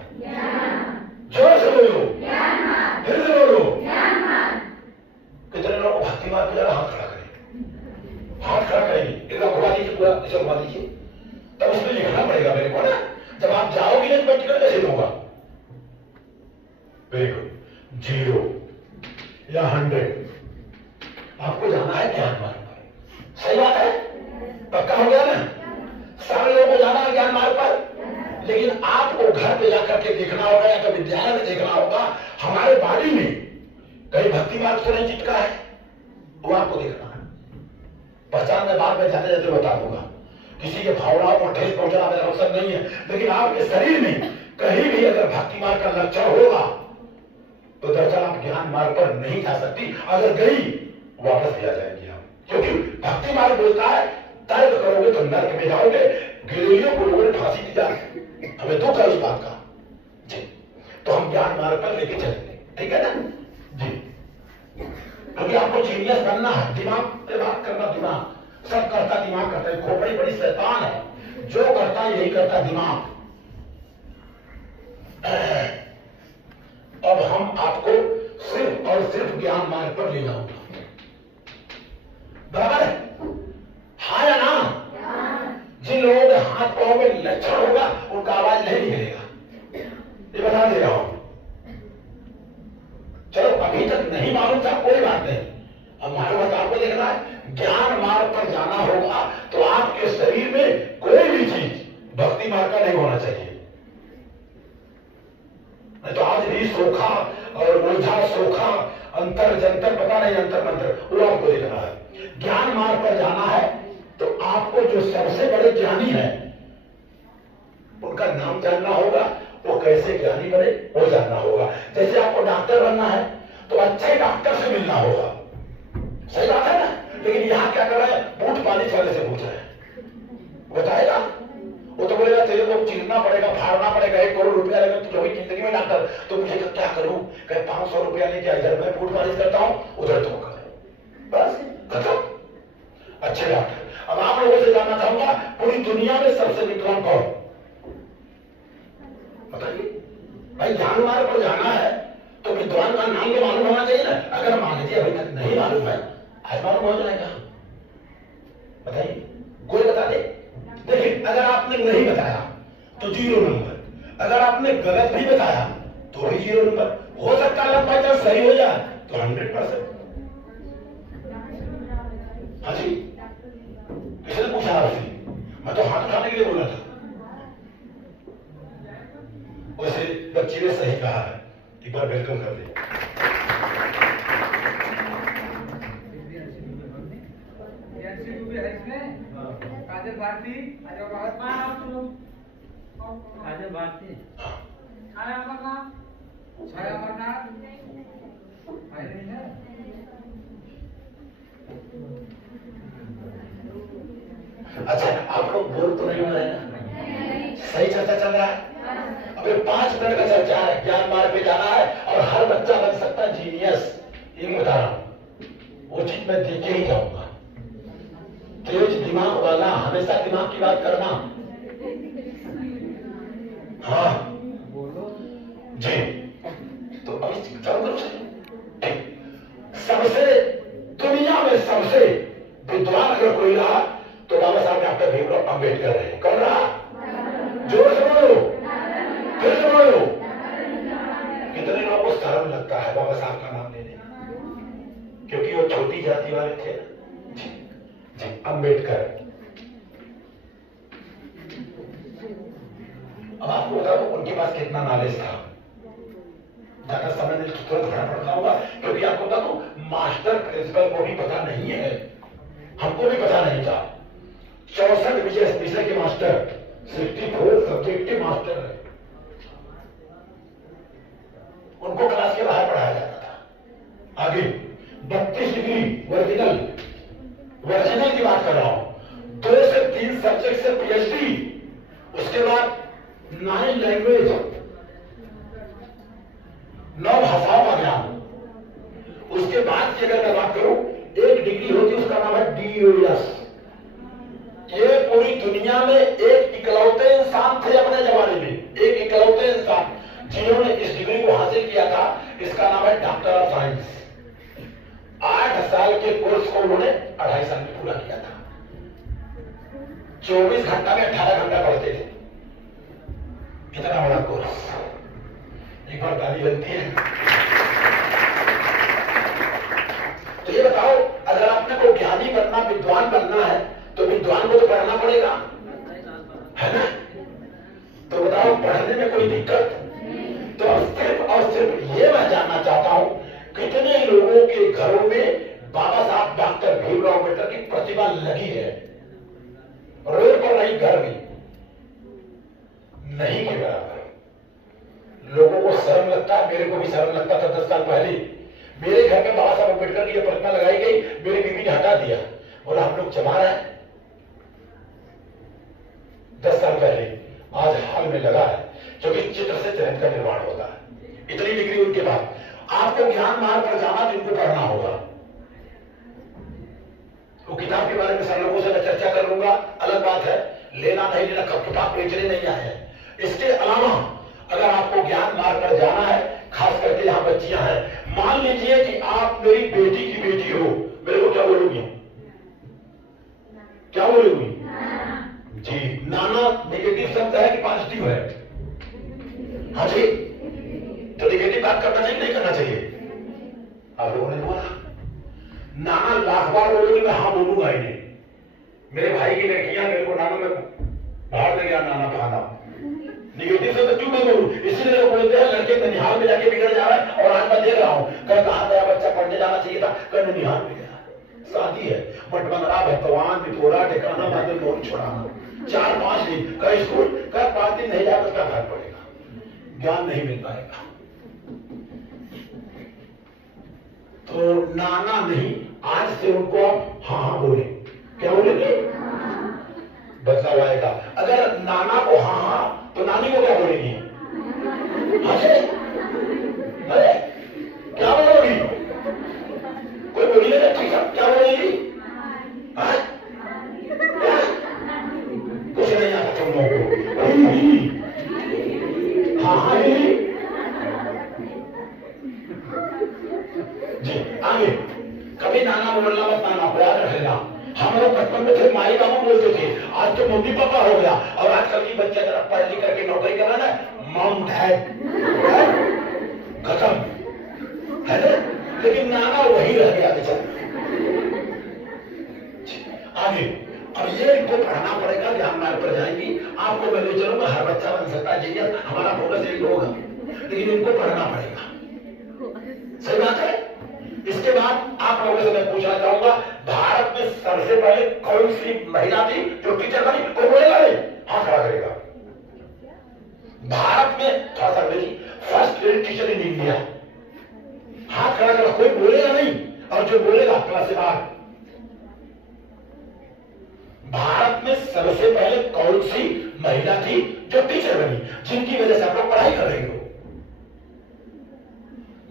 जोर से बोलो, फिर से बोलो। कितने लोगों को भक्ति मार्ग पे हाथ खड़ा करें, हाथ खड़ा करेंगे। एक बार घुमा दीजिए, पूरा इसे घुमा दीजिए। तब उसमें लिखना पड़ेगा मेरे को ना, जब आप जाओगे नहीं तो मैं टिकट कैसे दूंगा? Very good. 0 या 100 आपको जाना है ज्ञान मार्ग पर। सही बात है, पक्का हो गया ना? सारे लोगों को जाना है ज्ञान मार्ग पर, लेकिन आपको घर पे जाकर के देखना होगा या कभी विद्यालय में देखना होगा, हमारे बॉडी में कहीं भक्ति मार्ग तो नहीं चिपका है, वो आपको देखना है। पहचान में बाद में जाते जाते बता दूंगा। किसी के भावनाओं को ठेस पहुंचाना मेरा मकसद नहीं है, लेकिन आपके शरीर में कहीं भी अगर भक्ति मार्ग का लक्षण होगा तो दरअसल आप ज्ञान मार्ग पर नहीं जा सकती। अगर गई वापस भी आ जाएंगे आप, क्योंकि भक्ति मार्ग बोलता है तर्क करोगे तो नर्क में जाओगे। गैलीलियो को लोगों ने फांसी दी जाए, हमें दुख है उस बात का जी। तो हम ज्ञान मार्ग पर लेके चलेंगे, ठीक है ना जी? क्योंकि आपको जीनियस बनना है। दिमाग पे बात करना, दिमाग सब करता, दिमाग करता है। खोपड़ी बड़ी शैतान है, जो करता है यही करता दिमाग। अब हम आपको सिर्फ और सिर्फ ज्ञान मार्ग पर ले जाऊंगा, बराबर है? हाँ या ना? जिन लोगों के हाथ पांव में लक्षण होगा उनका आवाज नहीं निकलेगा, ये बता दे रहा हूं। चलो अभी तक नहीं मालूम था, कोई बात नहीं, अब मालूम है तो आपको देखना है। ज्ञान मार्ग पर जाना होगा तो आपके शरीर में कोई भी चीज भक्ति मार्ग का नहीं होना चाहिए। तो आज भी सोखा और उलझा सोखा, अंतर जंतर पता नहीं, अंतर मंत्र, वो आपको देखना है। ज्ञान मार्ग पर जाना है तो आपको जो सबसे बड़े ज्ञानी हैं उनका नाम जानना होगा, वो कैसे ज्ञानी बने वो जानना होगा। जैसे आपको डॉक्टर बनना है तो अच्छे डॉक्टर से मिलना होगा, सही बात है ना? लेकिन यहां क्या कर रहे हैं? बूट पालिश वाले से पूछ रहे हैं, बताएगा वो तो बोलेगा तेरे को चीरना पड़ेगा, फाड़ना पड़ेगा, 1 करोड़ रुपया लगेगा तुझे हुई जिंदगी में डॉक्टर, तो मुझे तो क्या करूं? कहे 500 रुपया लेके इधर मैं बूट पालिश करता हूं, उधर तुम करो, बस खत्म। अच्छे डॉक्टर। अब आप लोगों से जानना चाहूंगा, पूरी दुनिया में सबसे विद्वान कौन? बताइए भाई। ज्ञान मार्ग पर जाना है तो विद्वान का नाम तो मालूम होना चाहिए ना। अगर मान लीजिए अभी तक नहीं मालूम है, आज मालूम हो जाएगा, बताइए, कोई बता दे। देखिए अगर आपने नहीं बताया तो 0 नंबर, अगर आपने गलत भी बताया तो भी 0 नंबर। हो सकता है बाई चांस सही हो जाए तो 100%। हाँ जी, किसने पूछा आपसे? मैं तो हाथ उठाने के लिए बोला था। वैसे बच्ची ने सही कहा है, एक बार वेलकम कर दे। काजल भारती, काजल भारती, छाया अमरनाथ, छाया अमरनाथ, भाई नहीं है। अच्छा, आप लोग बोर तो नहीं हो रहे ना? सही चर्चा चल रहा है। अबे 5 मिनट का चर्चा है, ज्ञान मार्ग पे जाना है और हर बच्चा बन सकता है जीनियस। ये बता रहा हूं, वो चीज मैं देख के ही जाऊंगा। तेज दिमाग वाला हमेशा दिमाग की बात करना। हाँ जी, तो अभी चारों तरफ से सबसे दुनिया में सबसे विद्वान अगर कोई रहा तो बाबा साहब डॉक्टर भीमराव अंबेडकर रहे। कौन रहा? जोर से बोलो, फिर से बोलो। कितने लोगों को शर्म लगता है बाबा साहब का नाम लेने, क्योंकि वो छोटी जाति वाले थे। जी, अंबेडकर। अब आपको बता दो उनके पास कितना नॉलेज था। ज्यादा समय नहीं, तुरंत फटाफट बताऊंगा, क्योंकि आपको बता दो मास्टर प्रिंसिपल को भी पता नहीं है, हमको भी पता नहीं था। 64 विषय के मास्टर, 64 सब्जेक्ट के मास्टर है। उनको क्लास के बाहर पढ़ाया जाता था। आगे 32 डिग्री ओरिजिनल की बात कर रहा हूं। 2 से 3 सब्जेक्ट से पीएचडी, उसके बाद 9 लैंग्वेज, 9 भाषाओं का ज्ञान। उसके बाद की अगर मैं बात करूं, एक डिग्री होती है, उसका नाम है DOS। ये पूरी दुनिया में एक इकलौते इंसान थे अपने जमाने में, एक इकलौते इंसान जिन्होंने इस डिग्री को हासिल किया था। इसका नाम है डॉक्टर ऑफ साइंस। 8 साल के कोर्स को उन्होंने 2.5 साल में पूरा किया था। 24 घंटा में 18 घंटा पढ़ते थे। इतना बड़ा कोर्स, एक बार ताली बनती है। तो ये बताओ, अगर आपने को ज्ञानी बनना, विद्वान बनना है तो विद्वान को तो पढ़ना पड़ेगा, है ना? तो बताओ, पढ़ने में कोई दिक्कत? तो सिर्फ और सिर्फ ये मैं जानना चाहता हूं, कितने लोगों के घरों में बाबा साहब डॉक्टर भीमराव अम्बेडकर की प्रतिमा लगी है? रोड पर नहीं, घर में नहीं के बराबर। लोगों को शर्म लगता है, मेरे को भी शर्म लगता था 10 साल पहले। मेरे घर में बाबा साहब अम्बेडकर की प्रतिमा लगाई गई, मेरी बीवी ने हटा दिया, बोला हम लोग चबा रहे हैं। 10 साल पहले, आज हाल में लगा है, क्योंकि चित्र से चरित्र का निर्माण होता है। इतनी डिग्री उनके पास। आपको ज्ञान मार्ग पर जाना तो इनको पढ़ना होगा। वो किताब के बारे में सब लोगों से मैं चर्चा कर लूंगा, अलग बात है। लेना नहीं लेना, कब किताब बेचने नहीं आए हैं। इसके अलावा अगर आपको ज्ञान मार्ग पर जाना है, खास करके यहाँ बच्चियां हैं, मान लीजिए कि आप मेरी बेटी की बेटी हो, मेरे को क्या बोलोगी? क्या बोलोगी? जी, नाना नेगेटिव शब्द है कि पॉजिटिव है? हाँ जी, तो नेगेटिव बात करना चाहिए नहीं करना चाहिए? आप लोगों ने बोला नाना लाख बार बोलोगे, मैं हाँ बोलूंगा ही नहीं। मेरे भाई की लड़कियां मेरे को नाना में बाहर में गया, नाना खाना निगेटिव से तो क्यों मैं बोलूं? इसीलिए लोग बोलते हैं लड़के ननिहाल में जाके बिगड़ जा रहा है। और आज मैं देख रहा हूं, कल कहा गया बच्चा पढ़ने जाना चाहिए था, कल ननिहाल में गया। शादी है, बटबंगरा, भतवान, बितोरा, ठिकाना, बादल, मोहन छोड़ाना, 4-5 दिन का स्कूल, कल 5 दिन नहीं जाए तो क्या फर्क पड़ेगा? ज्ञान नहीं मिल पाएगा। तो नाना नहीं, आज से उनको आप हाँ हाँ बोले। क्या बोलेंगे? बदलाव आएगा। अगर नाना को हाँ हाँ तो नानी को क्या बोलेगी? अरे क्या बोलोगी? कोई बोलिएगा ठीक है, क्या बोलेगी? कुछ नहीं आता तुम लोगों को। हाँ हाँ जी, आगे कभी नाना बोलना मत, नाना याद रखेगा। हम लोग बचपन में थे माई बाबू बोलते थे, आज तो मम्मी पापा हो गया। और आजकल की बच्चे अगर पढ़ लिख करके नौकरी कर रहा है ना, मॉम डैड। नहीं होगा, लेकिन इनको पढ़ना पड़ेगा। सही बात है। इसके बाद आप लोगों से मैं पूछना चाहूंगा, भारत में सबसे पहले कौन सी महिला थी जो टीचर बनी? कोई बोलेगा नहीं, हाथ खड़ा करेगा। भारत में थोड़ा सा अंग्रेजी, first lady teacher in India, हाथ खड़ा करेगा, कोई बोलेगा नहीं, और जो बोलेगा क्लास से बाहर। भारत में सबसे पहले कौन सी महिला थी जो टीचर बनी, जिनकी वजह से आप लोग पढ़ाई कर रहे हो?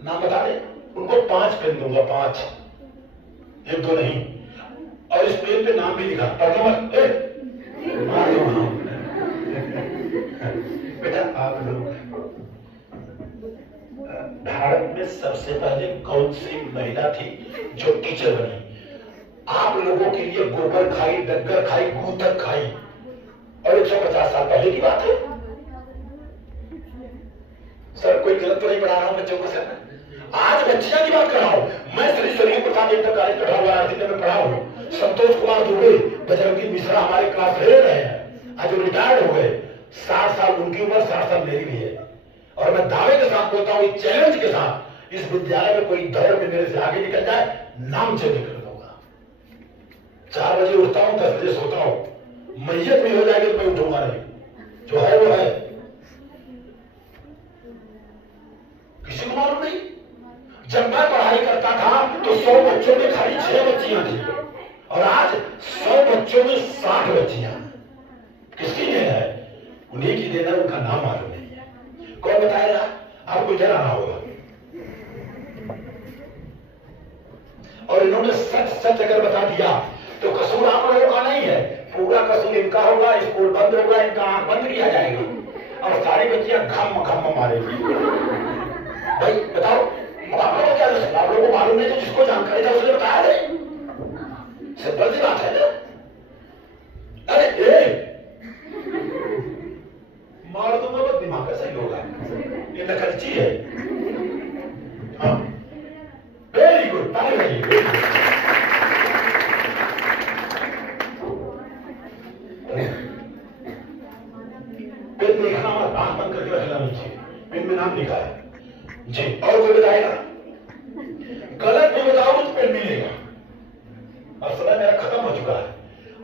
नाम बता दें। उनको 5 पेन दूंगा, 5, 1 2 नहीं, और इस पेन पे नाम भी लिखा, पढ़ना मत, मार दो नाम। बेटा आप लोग, भारत में सबसे पहले कौन सी महिला थी जो टीचर बनी? आप लोगों के लिए गोबर खाई, डग्गर खाई, गूतक खाई, और 150 साल पहले की बात है। सर कोई गलत तो नहीं पढ़ा रहा हूं बच्चों को? सर आज बच्चियां की बात कर रहा हूं मैं। श्री शरीर प्रसाद इंटर कॉलेज कठौरा में पढ़ा हूं। संतोष कुमार दुबे, बजरंगी मिश्रा हमारे क्लास ले रहे हैं, आज रिटायर्ड हो गए। 60 साल उनकी उम्र, 60 साल मेरी भी है, और मैं दावे के साथ बोलता हूं, चैलेंज के साथ, इस विद्यालय में कोई दौड़ में मेरे से आगे निकल जाए, नाम चेंज कर दूंगा। 4 बजे उठता हूं, 10 बजे सोता हूं, मैयत भी हो जाएगी तो मैं उठूंगा नहीं, जो है वो है। किसी को मालूम नहीं। जब मैं पढ़ाई करता था तो 100 बच्चों में खाली 6 बच्चियां थी, और आज 100 बच्चों में 60 बच्चियां। किसकी देन है? उन्हीं की देन है, उनका नाम मालूम नहीं है। कौन बताएगा? आपको इधर आना होगा। और इन्होंने सच सच अगर बता दिया तो कसूर आप लोगों का नहीं है, पूरा कसूर इनका होगा। स्कूल बंद होगा, इनका आंख बंद किया जाएगा, और सारी बच्चियां घम घम मारेगी। भाई बताओ, आप लोगों को क्या, आप लोगों को मालूम नहीं, तो जिसको जानकारी था उसने बताया नहीं। सिंपल सी बात है ना। अरे मार दूंगा तो दिमाग का सही होगा, ये नकलची है। हाँ वेरी गुड, ताली बजाइए। पेन में लिखना मत, आंख बंद करके रखना नीचे, पेन में नाम लिखा है जी। और कोई बताएगा? गलत भी बताओ तो पेन मिलेगा। अब समय मेरा खत्म हो चुका है,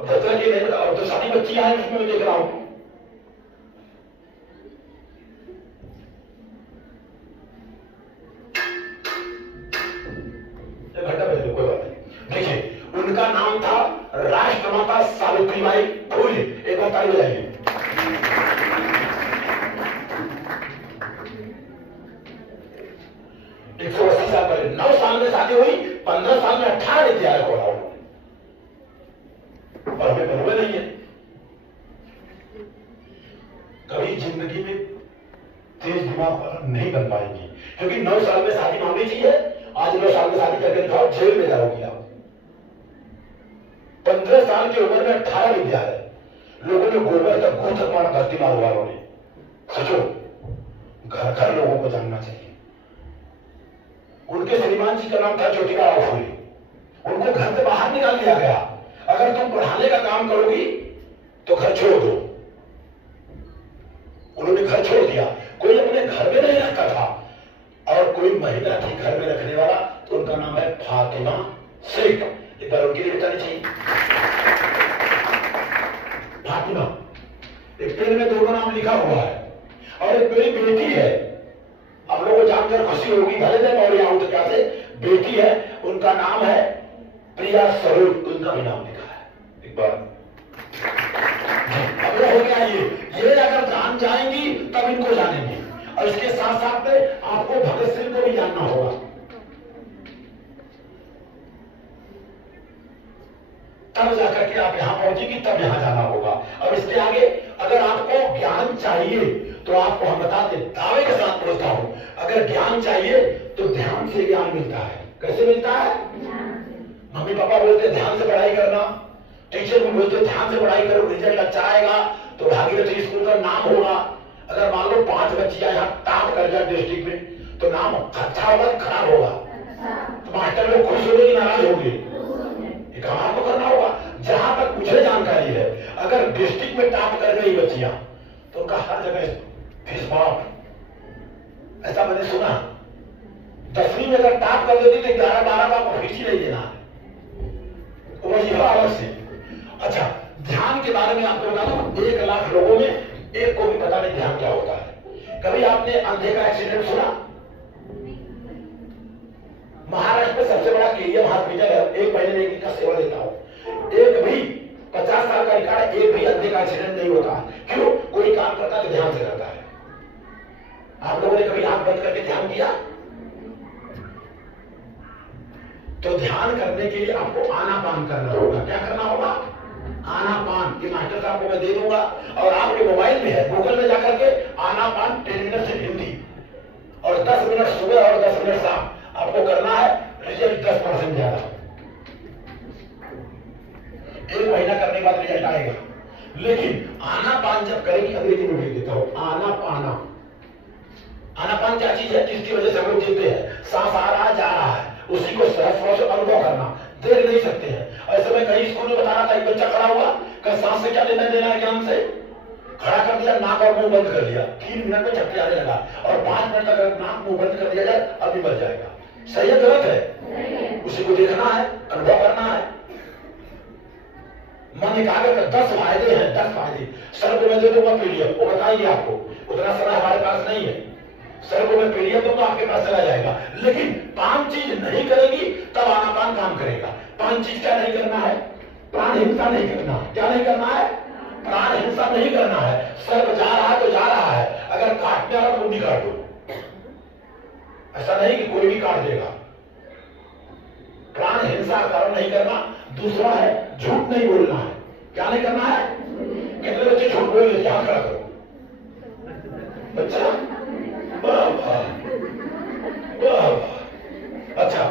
अब तक ये नहीं बताओ। अब तो सारी बच्चियां हैं जिसमें मैं देख रहा हूं। घंटा बजे कोई बात नहीं। देखिए उनका नाम था राष्ट्रमाता सावित्रीबाई फुले। एक बार ताली बजाइए। 180 साल पहले, 9 साल में शादी हुई, 15 साल में 18 विद्यालय खोला उन्होंने, और हमें बने नहीं है। कभी जिंदगी में तेज दिमाग नहीं बन पाएंगी, क्योंकि 9 साल में शादी मांगनी चाहिए। आज 9 साल में शादी करके दिखाओ, जेल में जाओगी आप। 15 साल की उम्र में 18 विद्यालय, लोगों ने गोबर तक घूस मारा, धरती मार हुआ उन्होंने। सोचो, घर घर लोगों को जानना चाहिए। उनके श्रीमान जी का नाम था ज्योतिबा फुले, उनको घर से बाहर निकाल दिया गया। अगर तुम पढ़ाने का काम करोगी तो घर छोड़ दो। उन्होंने घर छोड़ दिया। कोई अपने घर में नहीं रखता था, और कोई महिला थी घर में रखने वाला, तो उनका नाम है फातिमा शेख। एक बार उनके लिए बतानी चाहिए। फातिमा, एक पेन में दोनों नाम लिखा हुआ है, और एक मेरी बेटी है। आप लोगों को जानकर खुशी होगी, भले मैं मौर्य हूं तो क्या से, बेटी है, उनका नाम है प्रिया स्वरूप, उनका भी नाम लिखा है। एक बार अब हो गया ये अगर जान जाएंगी तब इनको जानेंगे, और इसके साथ साथ में आपको भगत सिंह को भी जानना होगा। तब जाकर के आप यहां पहुंचेंगी, तब यहां जाना होगा। अब इसके आगे अगर आपको ज्ञान चाहिए तो आपको हम बता दें, दावे के साथ बोलता हूं, अगर ज्ञान चाहिए तो ध्यान से ज्ञान मिलता है। कैसे मिलता है? मम्मी पापा बोलते ध्यान से पढ़ाई करना, टीचर भी बोलते ध्यान से पढ़ाई करो, रिजल्ट अच्छा आएगा तो भागीरथी स्कूल का नाम होगा। अगर मान लो 5 बच्चियां यहाँ टॉप कर जाए डिस्ट्रिक्ट में, तो नाम अच्छा होगा खराब होगा? तो मास्टर लोग खुश होंगे कि नाराज होंगे? ये काम आपको करना होगा। जहां तक मुझे जानकारी है, अगर डिस्ट्रिक्ट में टॉप कर गई बच्चियां तो उनका हर जगह फीस माफ, ऐसा मैंने सुना। 10वीं में अगर टॉप कर देती तो 11-12 का आपको फीस ही नहीं देना है, वजीफा अलग से। अच्छा, ध्यान के बारे में आपको बता दूं, 1 लाख लोगों में एक को भी पता नहीं ध्यान क्या होता है। कभी आपने अंधे का एक्सीडेंट सुना? महाराष्ट्र में सबसे बड़ा केएम हॉस्पिटल है, 1 महीने में एक का सेवा देता हूं। एक भी 50 साल का रिकॉर्ड है, एक भी अंधे का एक्सीडेंट नहीं होता। क्यों? कोई काम करता है तो ध्यान से करता है। आप लोगों ने कभी आंख बंद करके ध्यान किया? तो ध्यान करने के लिए आपको आनापान करना होगा। क्या करना होगा? आनापान। ये मास्टर साहब को मैं दे दूंगा, और आपके मोबाइल में है, गूगल में जाकर के आनापान 10 मिनट से हिंदी, और 10 मिनट सुबह और 10 मिनट शाम आपको करना है। रिजल्ट 10% ज्यादा। 1 महीना करने के बाद रिजल्ट आएगा। लेकिन आनापान जब करेगी, अंग्रेजी में भेज देता हूं, आनापाना। आनापान क्या चीज है जिसकी वजह से हम लोग जीते हैं? सांस आ रहा है, जा रहा है, उसी को सहज से अनुभव करना। देख नहीं सकते हैं। ऐसे में कहीं स्कूल में बता रहा था, एक बच्चा खड़ा हुआ, कहा सांस से क्या लेना देना है ज्ञान से? खड़ा कर दिया, नाक और मुंह बंद कर लिया, 3 मिनट में झपके आने लगा, और 5 मिनट तक अगर नाक मुंह बंद कर दिया जाए अभी मर जाएगा। सही है गलत है? उसी को देखना है, अनुभव करना है। मन एकाग्र कर। 10 फायदे हैं, 10 फायदे। सर को मैं दे दूंगा पीडीएफ, वो बताएंगे आपको, उतना समय हमारे पास नहीं है। सर को मैं पीडीएफ दूंगा, आपके पास चला जाएगा। लेकिन 5 चीज नहीं करेगी तब आनापान काम करेगा। 5 चीज क्या नहीं करना है? प्राण हिंसा नहीं करना। क्या नहीं करना है? प्राण हिंसा नहीं करना है। सर्प जा रहा है तो जा रहा है, अगर काटने वाला तो मुंडी काट दो। ऐसा नहीं कि कोई भी काट देगा। प्राण हिंसा का कारण नहीं करना। दूसरा है झूठ नहीं बोलना है। क्या नहीं करना है? कितने बच्चे झूठ बोल लेते हैं? खड़ा करो बच्चा। अच्छा,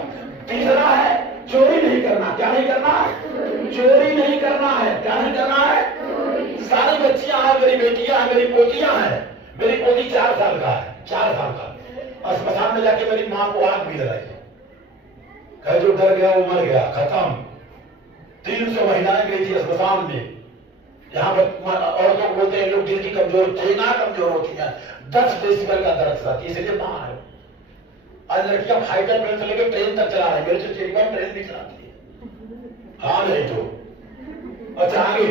तीसरा है चोरी नहीं करना। क्या नहीं करना? चोरी नहीं करना है। क्या नहीं करना है? सारी बच्चियां हैं, मेरी बेटियां हैं, मेरी पोतियां हैं। मेरी पोती 4 साल का है, 4 साल का। अस्पताल में जाके मेरी मां को आग भी लगाई, कहे जो डर गया वो मर गया, खत्म। 300 महिलाएं गई थी अस्पताल में। यहाँ पर औरतों को बोलते हैं लोग दिल की कमजोर, ना कमजोर होती है, 10 डेसिबल का दर्द था, इसलिए मां है। आज लड़कियां फाइटर प्लेन से लेकर ट्रेन तक चला रही है। मेरे से चेरी ट्रेन भी चलाती है। हाँ नहीं तो। अच्छा, आगे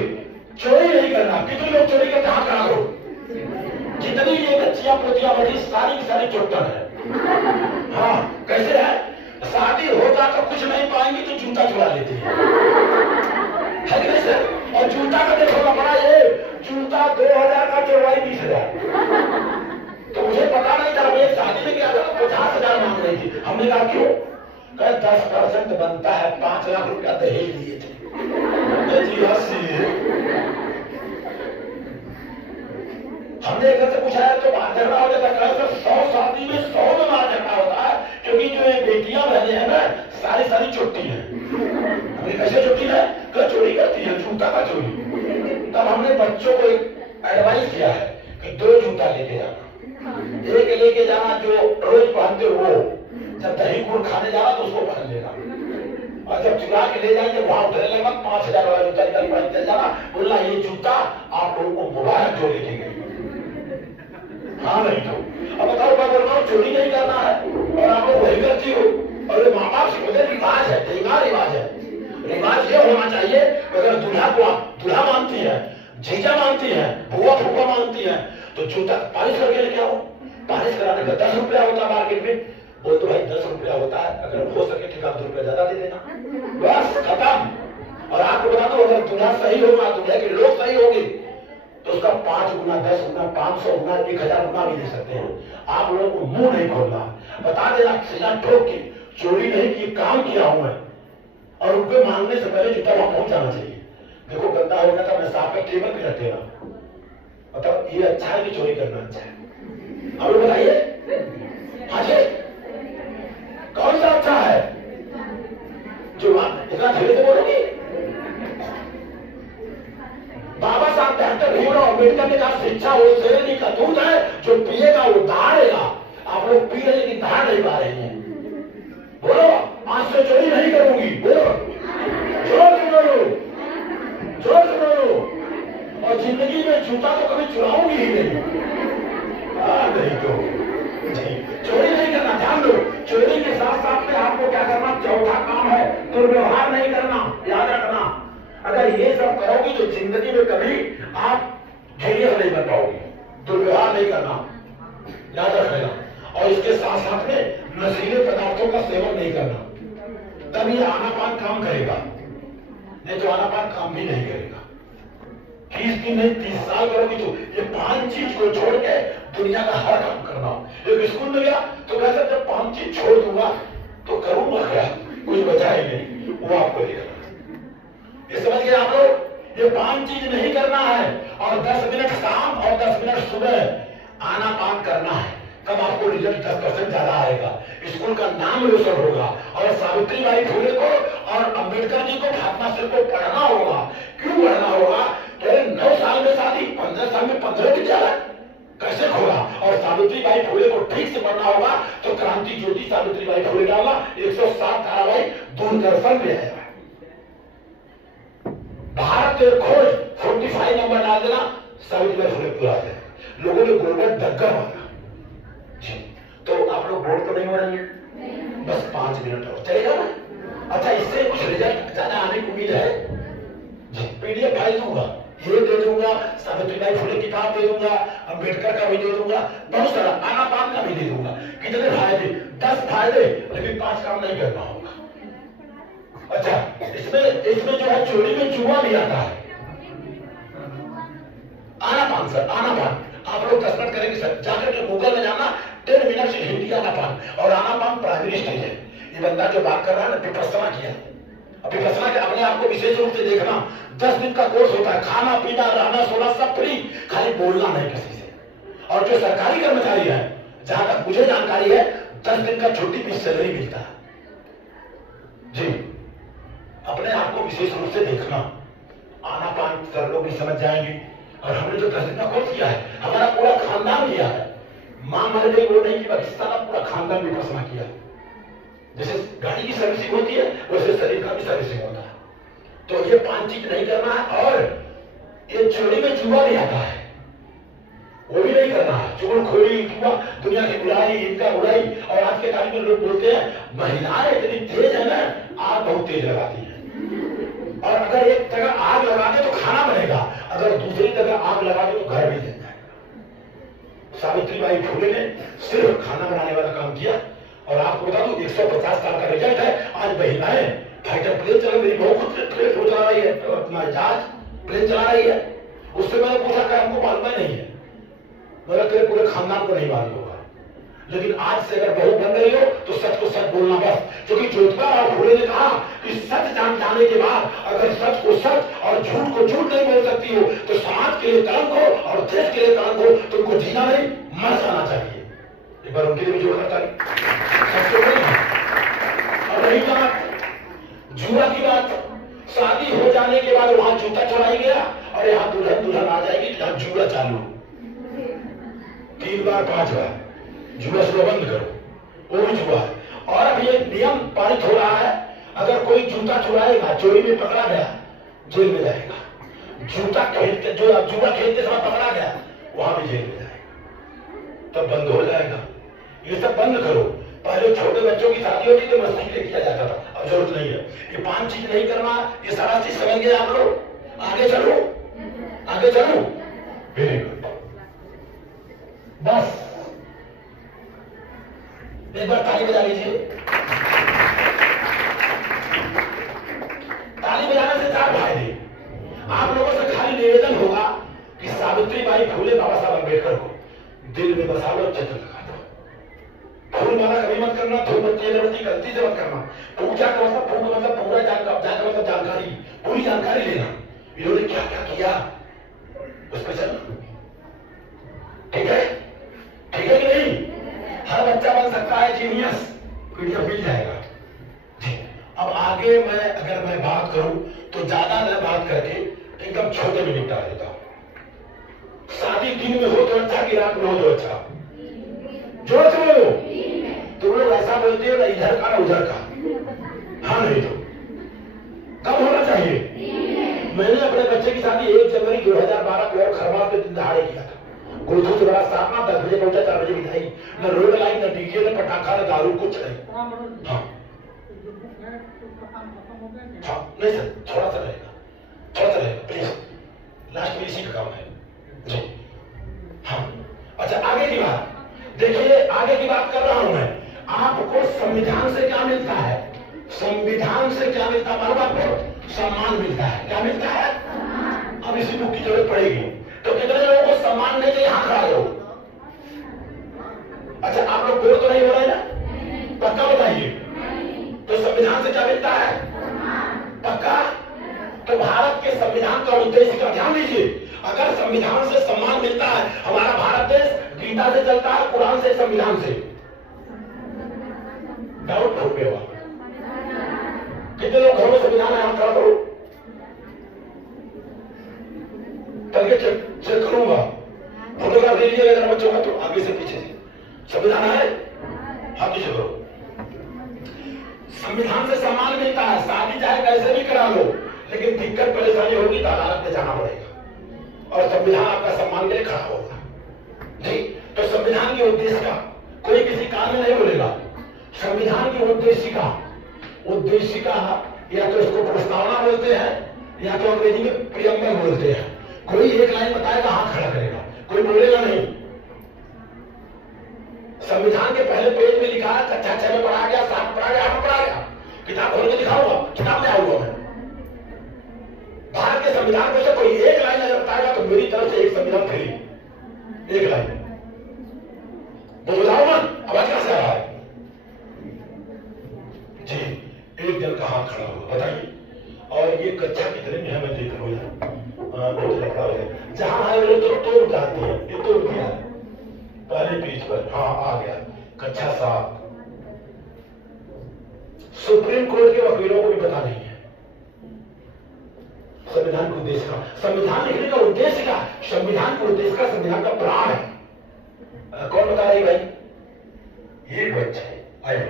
चोरी नहीं करना। कितने लोग चोरी करते? हाथ खड़ा करो। जितनी ये बच्चियां पोतियां बड़ी सारी की सारी चोटन है। हाँ, कैसे है? शादी होगा तो कुछ नहीं पाएंगी तो जूता चुरा लेती है कि नहीं सर? और जूता का देखो कपड़ा, ये जूता 2000 का चौड़ाई 20,000। तो मुझे पता नहीं था, मैं शादी में गया था तो 50,000 मांग रही थी। हमने कहा क्यों? कहा 10% बनता है, 5 लाख रुपया दहेज दिए थे। हमने एक से पूछा है तो बात झगड़ा हो जाता है। 100 शादी में 100 में बात झगड़ा होता है, क्योंकि जो ये बेटियां बहने हैं ना, सारी सारी चुटती हैं। हमने कैसे चुटती है? चोरी करती है, जूता का चोरी। तब हमने बच्चों को एक एडवाइस किया है कि 2 जूता लेके जाना। एक लेके जाना जो रोज पहनते हो, जब दही गुड़ खाने जाना तो उसको पहन लेना, और जब चुरा के ले जाएंगे वहां उतरने लगा 5,000 वाला जूता निकल पहनते जाना, बोलना ये जूता आप लोगों को मुबारक जो लेके गए। हाँ नहीं तो। अब बताओ मैं बोल रहा हूँ चोरी नहीं करना है, और आप लोग वही करती हो। और ये माँ बाप से रिवाज है, ढींगा रिवाज है। रिवाज ये होना चाहिए, अगर दूल्हा को आप दूल्हा मानती है, जीजा मानती है, बुआ फूफा मानती है, तो जूता पालिश करके लेके आओ। पालिश कराने का 10 रुपया होता है मार्केट में, बोल तो भाई 10 रुपया होता है, अगर हो सके ठीक 2 रुपया ज्यादा दे देना, बस खत्म। और आपको बता दो, अगर दूल्हा सही होगा, दूल्हे के लोग सही होंगे, तो उसका 5 गुना, 10 गुना, 500 गुना, 1000 गुना भी दे सकते हैं। आप लोगों को मुंह नहीं खोलना, बता देना सीधा ठोक के, चोरी नहीं की, काम किया हूं मैं। और उनको मांगने से पहले जूता वहां पहुंच जाना चाहिए। देखो गंदा हो गया था, मैं साफ टेबल पे रख देना, मतलब ये अच्छा है कि चोरी करना अच्छा है? अब बताइए, हाँ जी, कौन सा अच्छा है? जो इतना धीरे से बोलोगी? बाबा साहब डॉक्टर भीमराव अम्बेडकर ने कहा शिक्षा वो शेरनी का दूध है, जो पिएगा वो दहाड़ेगा। आप लोग पी रहे लेकिन दहाड़ नहीं पा रहे हैं। बोलो, आज से चोरी नहीं करूंगी। बोलो, जोर से बोलो, जोर से बोलो। और जिंदगी में जूता तो कभी चुराऊंगी ही नहीं। नहीं तो आपको क्या करना, चौथा काम है दुर्व्यवहार नहीं करना। याद रखना, अगर ये सब करोगी तो जिंदगी में कभी आप जीनियस नहीं बन पाओगी। दुर्व्यवहार नहीं करना, याद रखना। और इसके साथ साथ में नशीले पदार्थों का सेवन नहीं करना, तभी आनापान काम करेगा, नहीं तो आनापान काम भी नहीं करेगा। 30 दिन नहीं 30 साल करोगी तो ये 5 चीज को छोड़ के दुनिया का हर काम करना। एक स्कूल में गया तो वैसे जब 5 चीज छोड़ दूंगा तो करूंगा क्या, कुछ बचा ही नहीं, वो आपको नहीं करना। ये समझ गए आप लोग, ये 5 चीज नहीं करना है। और 10 मिनट शाम और 10 मिनट सुबह आनापान करना है, तब आपको रिजल्ट 10% ज्यादा आएगा, स्कूल का नाम रोशन होगा। और सावित्रीबाई फुले को और अंबेडकर जी को, महात्मा सिंह को पढ़ना होगा। क्यों पढ़ना होगा? 9 साल में शादी, 15 साल में 15 विद्यालय कैसे खोला? और सावित्रीबाई फुले को ठीक से पढ़ना होगा तो क्रांति ज्योति सावित्रीबाई फुले डाला, 107 धारावाहिक दूरदर्शन में आया। भारत के खोज 45 नंबर डाल देना, सावित्रीबाई फुले पूरा आ जाएगा। लोगों ने गोलगट धक्का मारा जी। तो आप लोग बोर्ड तो नहीं हो रही है, बस 5 मिनट और चलेगा ना। अच्छा, इससे कुछ रिजल्ट ज्यादा आने की उम्मीद है जी। पीडीएफ फाइल दूंगा, ये दे दूंगा, सावित्रीबाई फुले किताब दे दूंगा, अंबेडकर का भी दे दूंगा, बहुत सारा आनापान का भी दे दूंगा। कितने फायदे? 10 फायदे, लेकिन 5 काम नहीं करना होगा। अच्छा, इसमें जो है चोरी में जुआ भी आता है। आनापान सर, आनापान आप लोग 10 मिनट करेंगे सर, जाकर के गूगल में जाना 10 मिनट से हिंदी आनापान। और आनापान प्राइमरी स्टेज है। ये बंदा जो बात कर रहा है ना, विपस्सना किया। अब विपस्सना के अपने आप को विशेष रूप से देखना, 10 दिन का कोर्स होता है, खाना पीना रहना सोना सब फ्री, खाली बोलना नहीं किसी से। और जो सरकारी कर्मचारी है, जहां तक मुझे जानकारी है, 10 दिन का छुट्टी भी सैलरी मिलता है जी। अपने आप को विशेष रूप से देखना, आनापान सर लोग भी समझ जाएंगे। और हमने जो 10 दिन का कोर्स किया है, हमारा पूरा खानदान किया है। मां मर गई वो नहीं किया, सारा पूरा खानदान विपस्सना किया। जैसे गाड़ी की सर्विसिंग होती है, वैसे शरीर का भी सर्विसिंग होता है। तो ये 5 चीज नहीं करना है। और ये चोरी में जुआ भी आता है, वो भी नहीं करना है। चुगलखोरी, जुआ, दुनिया की बुराई, इनका बुराई। और आज के तारीख में लोग बोलते हैं महिलाएं इतनी तेज है ना, आग बहुत तेज लगाती है। और अगर एक जगह आग लगा दे तो खाना बनेगा, अगर दूसरी जगह आग लगा दे तो घर भी जल जाएगा। सावित्रीबाई फुले ने सिर्फ खाना बनाने वाला काम किया। और आपको बता दूं, 150 साल का रिजल्ट है। आज महिलाएं फाइटर प्लेन चला, मेरी बहू खुद प्लेन चला रही है, अपना जहाज प्लेन चला रही है। उससे मैंने पूछा कि हमको मालूम नहीं है, मतलब तेरे पूरे खानदान को नहीं मालूम होगा। लेकिन आज से अगर बहू बन रही हो तो सच को सच बोलना बस। क्योंकि ज्योतिबा फुले ने कहा कि सच जान जाने के बाद अगर सच को सच और झूठ को झूठ नहीं बोल सकती हो तो समाज के लिए कलंक हो और देश के लिए कलंक हो, तुमको जीना नहीं मर जाना चाहिए। एक बार उनके लिए भी जोड़ करता और रही बात जुआ की बात, शादी हो जाने के बाद वहां जूता चढ़ाई गया और यहाँ दुल्हन दुल्हन आ जाएगी, यहाँ जुआ चालू 3 बार 5 बार जुआ से बंद करो, वो भी जुआ है। और अब ये नियम पारित हो रहा है, अगर कोई जूता चुराएगा, चोरी में पकड़ा गया, जेल में जाएगा। जूता खेलते, जो जुआ खेलते समय पकड़ा गया, वहां भी जेल में जाएगा। तब बंद हो जाएगा। ये सब बंद करो। पहले छोटे बच्चों की शादी होती तो मस्ती के लिए किया जाता था, अब जरूरत नहीं है। ये 5 चीज नहीं करना, ये सारा चीज समझ गए आप लोग। आगे चलो, आगे चलो, वेरी गुड। बस एक बार ताली बजा लीजिए। ताली बजाने से 4 फायदे। आप लोगों से खाली निवेदन होगा कि सावित्रीबाई फुले, बाबा साहब अम्बेडकर को दिल में बसा लो, चित्र लगा दो। फूल माला कभी मत करना, धूपबत्ती अगरबत्ती गलती से मत करना। पूजा का मतलब पूरा मतलब जानकारी, पूरी जानकारी लेना, इन्होंने क्या क्या किया उस पर चलना। ठीक है, ठीक है कि नहीं? हर बच्चा बन सकता है जीनियस, पीडीएफ मिल जाएगा जी। अब आगे अगर मैं बात करूं तो ज्यादा न बात करके एकदम छोटे में निपटा देता हूं। शादी दिन में हो तो अच्छा कि रात में हो तो अच्छा? जोर से बोलो। तुम लोग ऐसा बोलते हो ना इधर का ना उधर का, हाँ नहीं तो कब होना चाहिए? मैंने अपने बच्चे की शादी 1 जनवरी 2012 को और खरवास के दिन दहाड़े किया था। गोधू से बड़ा साथ ना 10 बजे पहुंचा, 4 बजे बिठाई, न रोड लाई, न डीजे, न पटाखा, न दारू, कुछ नहीं। हाँ हाँ नहीं सर, थोड़ा सा रहेगा प्लीज, लास्ट में इसी का काम है जी। हाँ अच्छा, आगे की बात देखिए, आगे की बात कर रहा हूं मैं। आपको संविधान से क्या मिलता है? संविधान से क्या मिलता है? मालूम आपको? सम्मान मिलता है। क्या मिलता है? अब इसी बुक की जरूरत पड़ेगी। तो कितने लोगों को सम्मान नहीं चाहिए? हाथ खड़ा हो। अच्छा, आप लोग बोर तो नहीं हो रहे ना? पक्का बताइए। तो संविधान से क्या मिलता है? पक्का? तो भारत के संविधान का उद्देश्य का ध्यान दीजिए। अगर संविधान से सम्मान मिलता है, हमारा भारत देश गीता से चलता है, कुरान से, संविधान से। डाउट हो गया? कितने लोग घरों में संविधान है? हम खड़ा करो करके चेक करूंगा। फोटोग्राफ ले लीजिएगा अगर बच्चों का, तो आगे से पीछे से संविधान है, हाथ पीछे करो। संविधान से सम्मान मिलता है, शादी चाहे कैसे भी करा लो, लेकिन दिक्कत परेशानी होगी तो अदालत में जाना पड़ेगा और संविधान आपका सम्मान के लिए खड़ा होगा जी। तो संविधान के उद्देश्य का कोई किसी काल में नहीं बोलेगा। संविधान की उद्देश्य का या तो इसको प्रस्तावना बोलते हैं या तो अंग्रेजी में प्रियम्बल बोलते हैं। कोई एक लाइन बताएगा, हाथ खड़ा करेगा, कोई बोलेगा नहीं। संविधान के पहले पेज में लिखा है, कक्षा 6 में पढ़ा गया, 7 में पढ़ा गया, 8 में पढ़ा गया। किताब खोल के दिखाऊंगा, किताब में आऊंगा मैं। भारत के संविधान में से कोई एक लाइन अगर बताएगा तो मेरी तरफ से एक संविधान फ्री, एक लाइन। तो बताओ ना, आवाज कहां से आ रहा है जी? एक जन का हाथ खड़ा हुआ, बताइए। और ये कक्षा कितने में है मैं देख रहा हूँ, जहां है वो लोग तोड़ जाती है, ये तोड़ दिया पहले पेज पर। हाँ आ गया, कक्षा 7। सुप्रीम कोर्ट के वकीलों को भी पता नहीं है संविधान के उद्देश्य का। संविधान लिखने का उद्देश्य का, संविधान के उद्देश्य का, संविधान का प्राण है। कौन बता रही भाई? ये बच्चा है। आइए,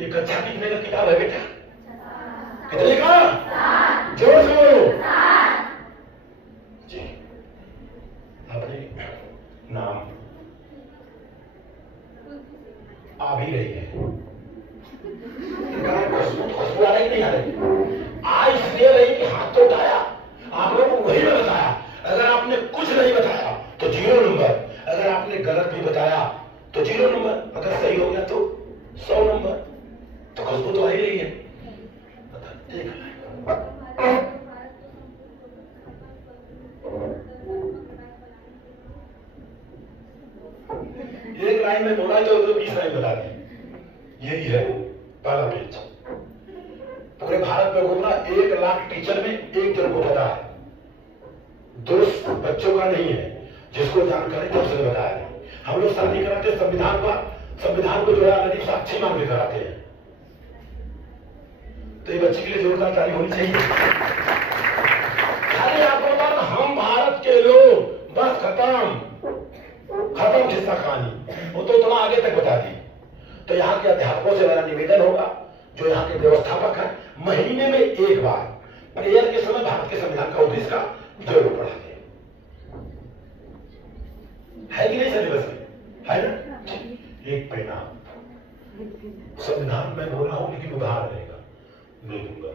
ये कक्षा कितने का किताब है बेटा? कितने का? जोर से बोलो जी। अपने नाम आ भी रही है, खुशबू आ रही नहीं आ रही? आ इसलिए रही कि हाथ तो उठाया, आप लोगों को वही में बताया। अगर आपने कुछ नहीं बताया तो 0 नंबर, अगर आपने गलत भी बताया तो 0 नंबर, अगर सही हो गया तो 100 नंबर। तो खुशबू तो आ ही रही है। एक लाइन में बोला तो 20 लाइन बता दी। यही है पहला पेज। पूरे भारत में घूमना, 1 लाख टीचर में 1 जन को पता है, 2 बच्चों का नहीं है जिसको जानकारी तब से बताया नहीं। हम लोग शादी कराते संविधान को जो है नदी साक्षी मान के कराते हैं। तो ये बच्चे के लिए जोरदार ताली होनी चाहिए। खाली आपको बता, हम भारत के लोग, बस खत्म किस्सा कहानी। वो तो इतना आगे तक बता दी। तो यहाँ के अध्यापकों से मेरा निवेदन होगा, जो यहाँ के व्यवस्थापक है, महीने में 1 बार प्रेयर के समय भारत के संविधान का उद्देश्य का जरूर पढ़ाते हैं। है कि नहीं सिलेबस में? है ना? एक परिणाम संविधान में बोल रहा हूं, लेकिन उधार रहेगा, दे दूंगा।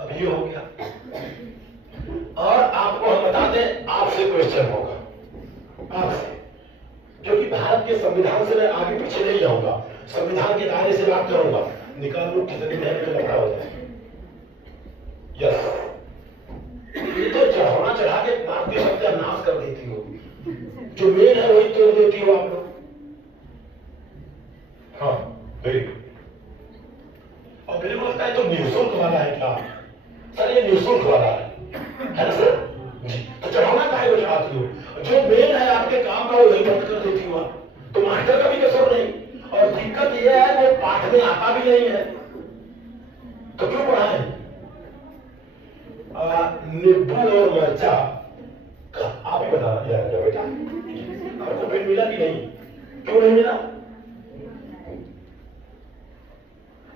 अब ये हो गया। और आपको हम बता दें, आपसे क्वेश्चन होगा, आपसे, क्योंकि भारत के संविधान से मैं आगे पीछे नहीं जाऊंगा, संविधान के दायरे से बात करूंगा। निकाल लो कितनी देर में लगा हो जाए। यस, ये तो चढ़ाना चढ़ा के भारतीय सत्यानाश कर देती हो, जो मेन है वही तोड़ देती हो आप लोग। हाँ वेरी गुड। और मेरे को लगता है तो निःशुल्क वाला है क्या? सर ये निःशुल्क वाला है ना सर जी? तो चढ़ाना काहे को चढ़ाती हो? जो मेन है आपके काम का वही बंद कर देती हो। तो मास्टर का भी कसर नहीं। और दिक्कत यह है वो पाठ में आता भी नहीं है, तो क्यों पढ़ाए? नींबू और मिर्चा आप ही बता बेटा, आपको पेट मिला कि नहीं? क्यों नहीं मिला?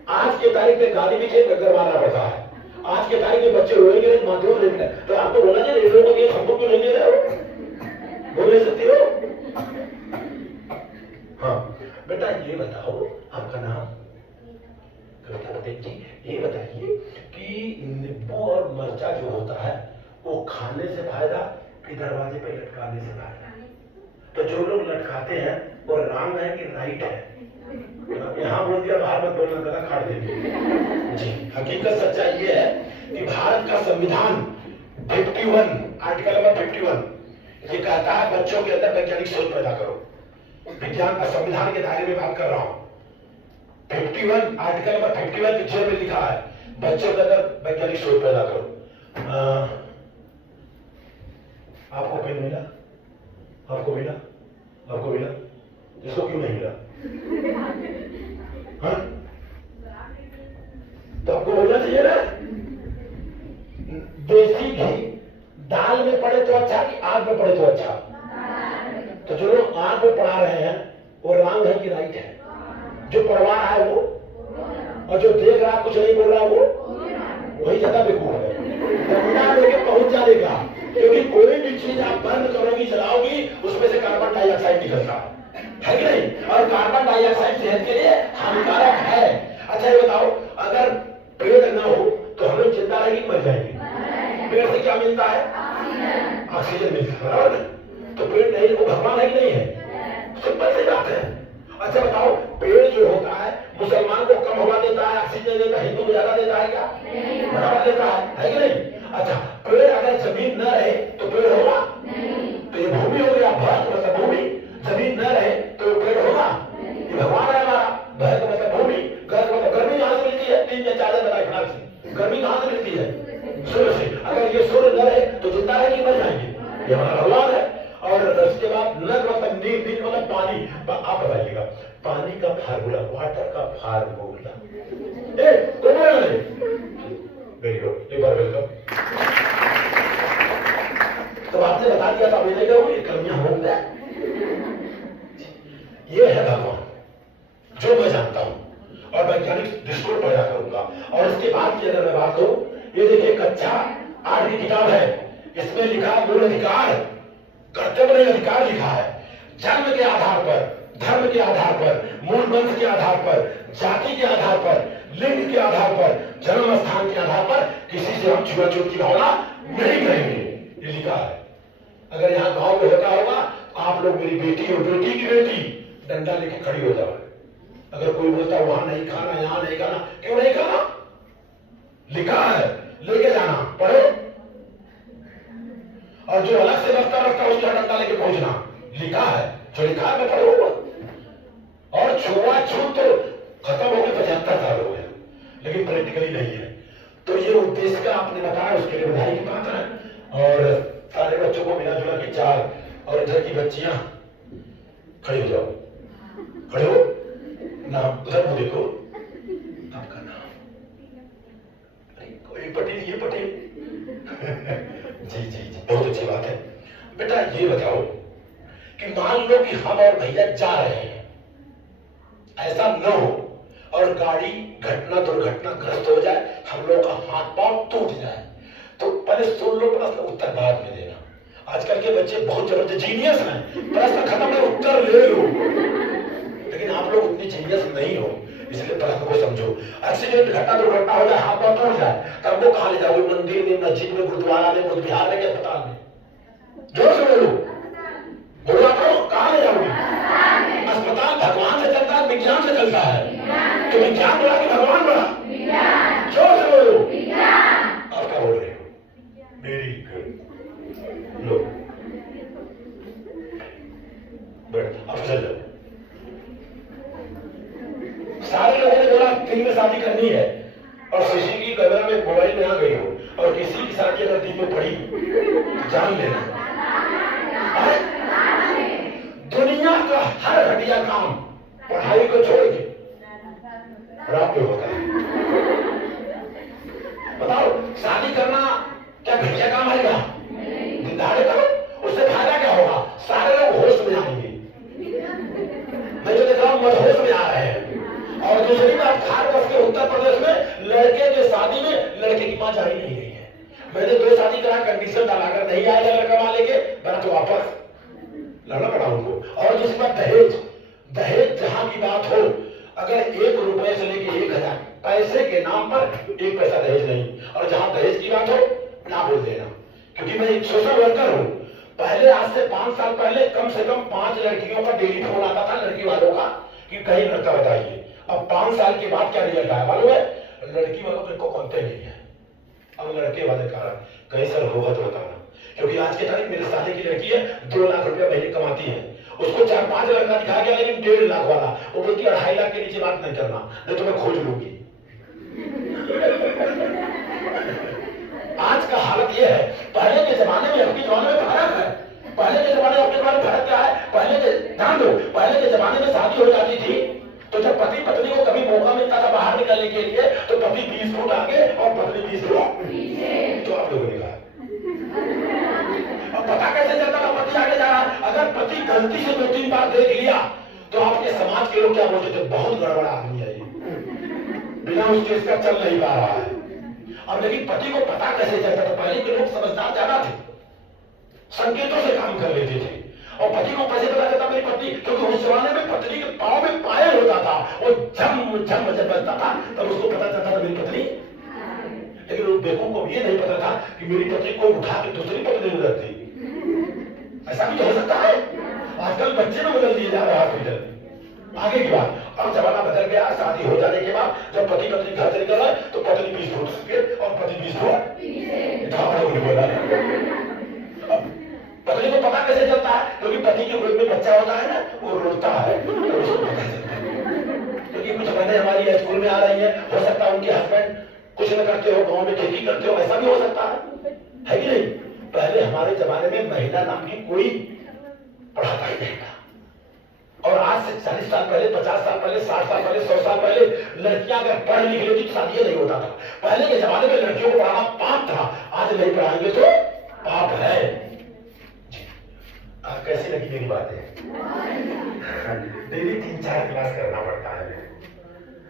आज के तारीख में गाली भी खेत गरमाना पड़ता है। आज आज के तारीख में बच्चे रोएंगे नहीं, माध्यम नहीं, तो आपको बोला जाए रेडियो को ये हमको क्यों नहीं दे रहे हो? बोल नहीं सकते हो? हाँ बेटा ये बताओ आपका नाम? कविता पटेल जी, ये बताइए कि नींबू और मिर्चा जो होता है वो खाने से फायदा कि दरवाजे पे लटकाने से फायदा? तो जो लोग लटकाते हैं वो रॉन्ग है कि राइट है? यहाँ बोल दिया बाहर मत बोलना, गला काट देंगे। जी हकीकत सच्चाई ये है कि भारत का संविधान 51 आर्टिकल नंबर 51 ये कहता है बच्चों के अंदर वैज्ञानिक सोच पैदा करो। विज्ञान का संविधान के दायरे में बात कर रहा हूं। 51 आर्टिकल नंबर 51 पिक्चर में लिखा है बच्चों के अंदर वैज्ञानिक सोच पैदा करो। आपको पेन मिला? आपको मिला? आपको मिला? इसको क्यों नहीं मिला? हाँ? तो आपको बोलना चाहिए ना, देसी घी दाल में पड़े तो अच्छा कि आग में पड़े तो अच्छा? तो जो लोग आग में पड़ा रहे हैं वो रॉन्ग है कि राइट है? जो पढ़वा रहा है वो और जो देख रहा कुछ नहीं बोल रहा वो वही ज्यादा बेवकूफ है। नमूना लेके पहुंच जाएगा, क्योंकि कोई भी चीज आप बंद करोगी चलाओगी उसमें से कार्बन डाइऑक्साइड निकलता है कि नहीं? और कार्बन डाइऑक्साइड सेहत के लिए हानिकारक है। अच्छा ये बताओ अगर पेड़ न हो तो हम लोग जिंदा रहेंगे मर जाएंगे? पेड़ से क्या मिलता है? ऑक्सीजन मिलता है, बराबर? तो पेड़ नहीं, वो भगवान है कि नहीं है? सिंपल सी बात है। अच्छा बताओ पेड़ जो होता है मुसलमान को कम हवा देता है, ऑक्सीजन देता है, हिंदू को ज्यादा देता है क्या? बराबर देता है कि नहीं? अच्छा पेड़ अगर जमीन न रहे तो पेड़ होगा? तो ये भूमि हो गया, भारत मतलब भूमि। जमीन न रहे तो पेड़ होगा? ये भगवान है हमारा। भारत मतलब भूमि, घर मतलब गर्मी कहां से मिलती है? 3 या 4 दिन से गर्मी कहां से मिलती है? सूर्य से। अगर ये सूर्य न रहे तो जिंदा रहेंगे मर जाएंगे? ये हमारा भगवान है। और उसके बाद नग मतलब नील मतलब पानी। आप बताइएगा पानी का फार्मूला, वाटर का फार्मूला वेरी गुड, एक बार वेलकम। तो आपने बता दिया था मिलेगा वो ये कमियां होंगे। ये है भगवान जो मैं जानता हूं और वैज्ञानिक दृष्टिकोण पैदा करूंगा। और इसके बाद की अगर मैं बात करूं, ये देखिए कक्षा 8 की किताब है, इसमें लिखा मूल अधिकार, कर्तव्य अधिकार लिखा है। जन्म के आधार पर, धर्म के आधार पर, मूल वंश के आधार पर, जाति के आधार पर, लिंग के आधार पर, जन्म स्थान के आधार पर किसी से हम छुआछूत की भावना नहीं करेंगे, ये लिखा है। अगर यहाँ गांव में होता होगा आप लोग मेरी बेटी और बेटी की बेटी डंडा लेके खड़ी हो जाओ। अगर कोई बोलता वहां नहीं खाना, यहां नहीं खाना, क्यों नहीं खाना? लिखा है, लेके जाना, पढ़ो। और जो अलग से रखता रखता उसका डंडा लेके पहुंचना, लिखा है। जो लिखा है मैं पढ़ूंगा। और छुआछूत तो खत्म हो गए, 75 साल हो गए, लेकिन प्रैक्टिकली नहीं है। तो ये उद्देश्य का आपने बताया, उसके लिए बधाई की बात है। और सारे बच्चों को मिला जुला के 4 और इधर की बच्चियां खड़ी हो जाओ, खड़े हो। नाम उधर को देखो, आपका नाम? अरे कोई पटेल, ये पटेल जी जी जी, बहुत अच्छी बात है। बेटा ये बताओ कि मान लो कि हम और भैया जा रहे हैं, ऐसा न हो और गाड़ी घटना दुर्घटनाग्रस्त हो जाए, हम लोग का हाथ पांव टूट जाए, तो पहले सुन लो प्रश्न, उत्तर बाद में देना। आजकल के बच्चे बहुत जबरदस्त जीनियस हैं, प्रश्न खत्म है उत्तर ले लो, लेकिन आप लोग उतने जीनियस नहीं हो, इसलिए प्रश्न को समझो। एक्सीडेंट घटना दुर्घटना हो जाए, हाथ पांव टूट जाए, तब वो कहां ले जाओगे? मंदिर में, मस्जिद में, गुरुद्वारा में, बुद्ध विहार में, अस्पताल में? जोर से बोलो, बोलो आप लोग कहां ले जाओगे? अस्पताल भगवान से चलता है, विज्ञान से चलता है। तो विज्ञान बड़ा कि भगवान बड़ा? जोर से बोलो। आप क्या बोल रहे हो? Very good. लो बैठ, अब चल जाओ। सारे लोगों ने बोला 3 में शादी करनी है और शशि की कैमरा में मोबाइल में आ गई हो और किसी की शादी अगर 3 में पड़ी, जान लेना। दुनिया का हर घटिया काम पढ़ाई को छोड़ के रात में होता है। बताओ शादी करना क्या घटिया काम है? क्या दिनदाड़े करो, उससे फायदा क्या होगा? सारे लोग होश में आएंगे। मैं जो देख रहा हूं मदहोश में आ रहे हैं। और दूसरी बात, 18 वर्ष के उत्तर प्रदेश में लड़के के शादी में लड़के की मां जा ही नहीं रही है। मैंने 2 शादी करा, कंडीशन डालाकर नहीं आएगा लड़का वाले के बना तो वापस लड़ना पड़ा उनको। और दूसरी बात दहेज, दहेज जहां की बात हो, अगर 1 रुपए से लेके 1000 पैसे के नाम पर 1 पैसा दहेज नहीं। और जहां दहेज की बात हो ना बोल देना, क्योंकि मैं एक सोशल वर्कर हूं। पहले आज से 5 साल पहले कम से कम 5 लड़कियों का डेली फोन आता था लड़की वालों का कि कहीं लड़का बताइए। अब 5 साल के बाद क्या रिजल्ट आया मालूम है? लड़की वालों को कॉन्टेक्ट नहीं है। अब लड़के वाले कारण कहीं सर होगा तो बताना, क्योंकि आज के तारीख मेरे साले की लड़की है 2 लाख रुपया महीने कमाती है। उसको 4-5 लड़का दिखा गया, लेकिन 1.5 लाख वाला। वो बोलती 2.5 लाख के नीचे बात नहीं करना, नहीं तो मैं खोज लूंगी। आज का हालत यह है, पहले के जमाने में अपने जमाने में फर्क है। पहले के जमाने में अपने जमाने में फर्क क्या है? पहले के ध्यान दो, पहले के जमाने में शादी हो जाती थी तो जब पति पत्नी को कभी मौका मिलता था बाहर निकलने के लिए तो पति 20 फुट आगे और पत्नी 20 फुट पीछे। तो आप लोगों ने कहा अब पता कैसे चलता था पति आगे जा रहा है? अगर पति गलती से 2-3 बार देख लिया तो आपके समाज के लोग क्या बोलते थे? बहुत गड़बड़ा आदमी है ये, बिना उसके इसका चल नहीं पा रहा है। अब लेकिन पति को पता कैसे चलता था? पहले के लोग समझदार ज्यादा थे, संकेतों से काम कर लेते थे। और पति को कैसे पता चलता मेरी पत्नी? क्योंकि उस जमाने में पत्नी के पांव में पायल होता था, वो झम झम जब बजता था तब उसको पता चलता था मेरी पत्नी। लेकिन उन बेवकूफ को ये नहीं पता था कि मेरी पत्नी को उठा के दूसरी पत्नी में रखती। ऐसा भी तो हो सकता है। आजकल बच्चे में बदल दिए जा रहे हैं हॉस्पिटल। आगे की बात, अब जमाना बदल गया। शादी हो जाने के बाद जब पति पत्नी घर से निकल रहे तो पत्नी 20 फुट आगे और पति 20 फुट पत्नी को पता कैसे चलता है? क्योंकि पति के गोद में बच्चा होता है ना, वो रोता है तो उसको पता चलता है। क्योंकि कुछ बहनें हमारी स्कूल में आ रही है, हो सकता है उनके हस्बैंड कुछ न करते हो, गांव में खेती करते हो, ऐसा भी हो सकता है कि नहीं? पहले हमारे जमाने में महिला नाम की कोई पढ़ाता ही नहीं था। और आज से 40 साल पहले, 50 साल पहले, 60 साल पहले, 100 साल पहले लड़कियां अगर पढ़ लिख लेती तो शादी नहीं होता था। पहले के जमाने में लड़कियों को पढ़ाना पाप था, आज नहीं पढ़ाएंगे तो पाप है। कैसी लगी मेरी बातें? डेली 3-4 क्लास करना पड़ता है।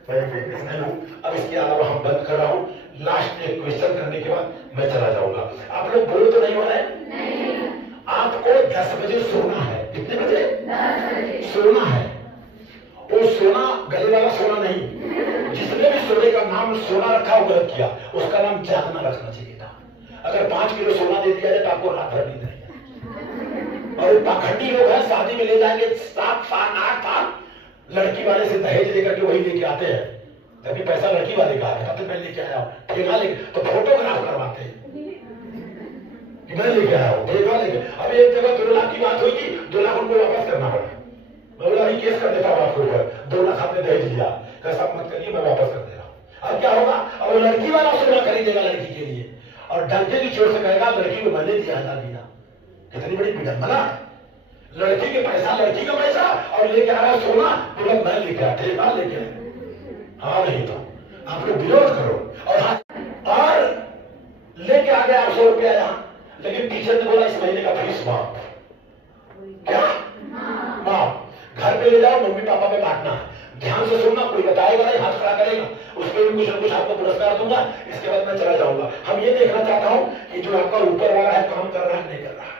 मैं बिजनेसमैन हूं। अब इसके अलावा हम बंद कर रहा हूं। लास्ट में क्वेश्चन करने के बाद मैं चला जाऊंगा। आप लोग बोलो तो नहीं हो रहा है? नहीं। आपको 10 बजे सोना है। कितने बजे? 10 बजे सोना है। वो सोना गले वाला सोना नहीं, जिसने भी सोने का नाम सोना रखा वो गलत किया। उसका नाम जागना रखना चाहिए था। अगर 5 किलो सोना दे दिया जाए तो आपको रात भर नींद नहीं। और पाखंडी लोग हैं, शादी में ले जाएंगे 7 साल 8 साल, लड़की वाले से दहेज लेकर के वही लेके आते हैं। तभी पैसा लड़की वाले का है, पता मैं लेके आया हूँ ठेका लेके, तो फोटोग्राफ करवाते हैं कि मैं लेके आया हूँ ठेका लेके। अब एक जगह 2 लाख की बात हुई थी, 2 लाख उनको वापस करना पड़ा। मैं बोला केस कर देता हूँ आपके ऊपर, 2 लाख आपने दहेज लिया, कैसा मत करिए, मैं वापस कर दे रहा हूँ। अब क्या होगा? अब लड़की वाला सोना खरीदेगा लड़की के लिए और डंके की चोट से कहेगा लड़की को मैंने दिया था बिना। कितनी बड़ी विडंबना है। लड़की के पैसा, लड़की का पैसा, और लेके आ रहा है सोना, बोला मैं लेके आया, ठेका लेके आया। हाँ नहीं तो आप लोग विरोध करो। और लेके आ गए आप 100 रुपया यहाँ, लेकिन टीचर ने बोला इस महीने का फीस माफ। क्या माफ? घर पे ले जाओ, मम्मी पापा पे बांटना है। ध्यान से सुनना, कोई बताएगा नहीं, हाथ खड़ा करेगा, उस पर भी कुछ न कुछ आपको पुरस्कार दूंगा। इसके बाद मैं चला जाऊंगा। हम ये देखना चाहता हूं कि जो आपका ऊपर वाला है काम कर रहा है नहीं कर रहा है।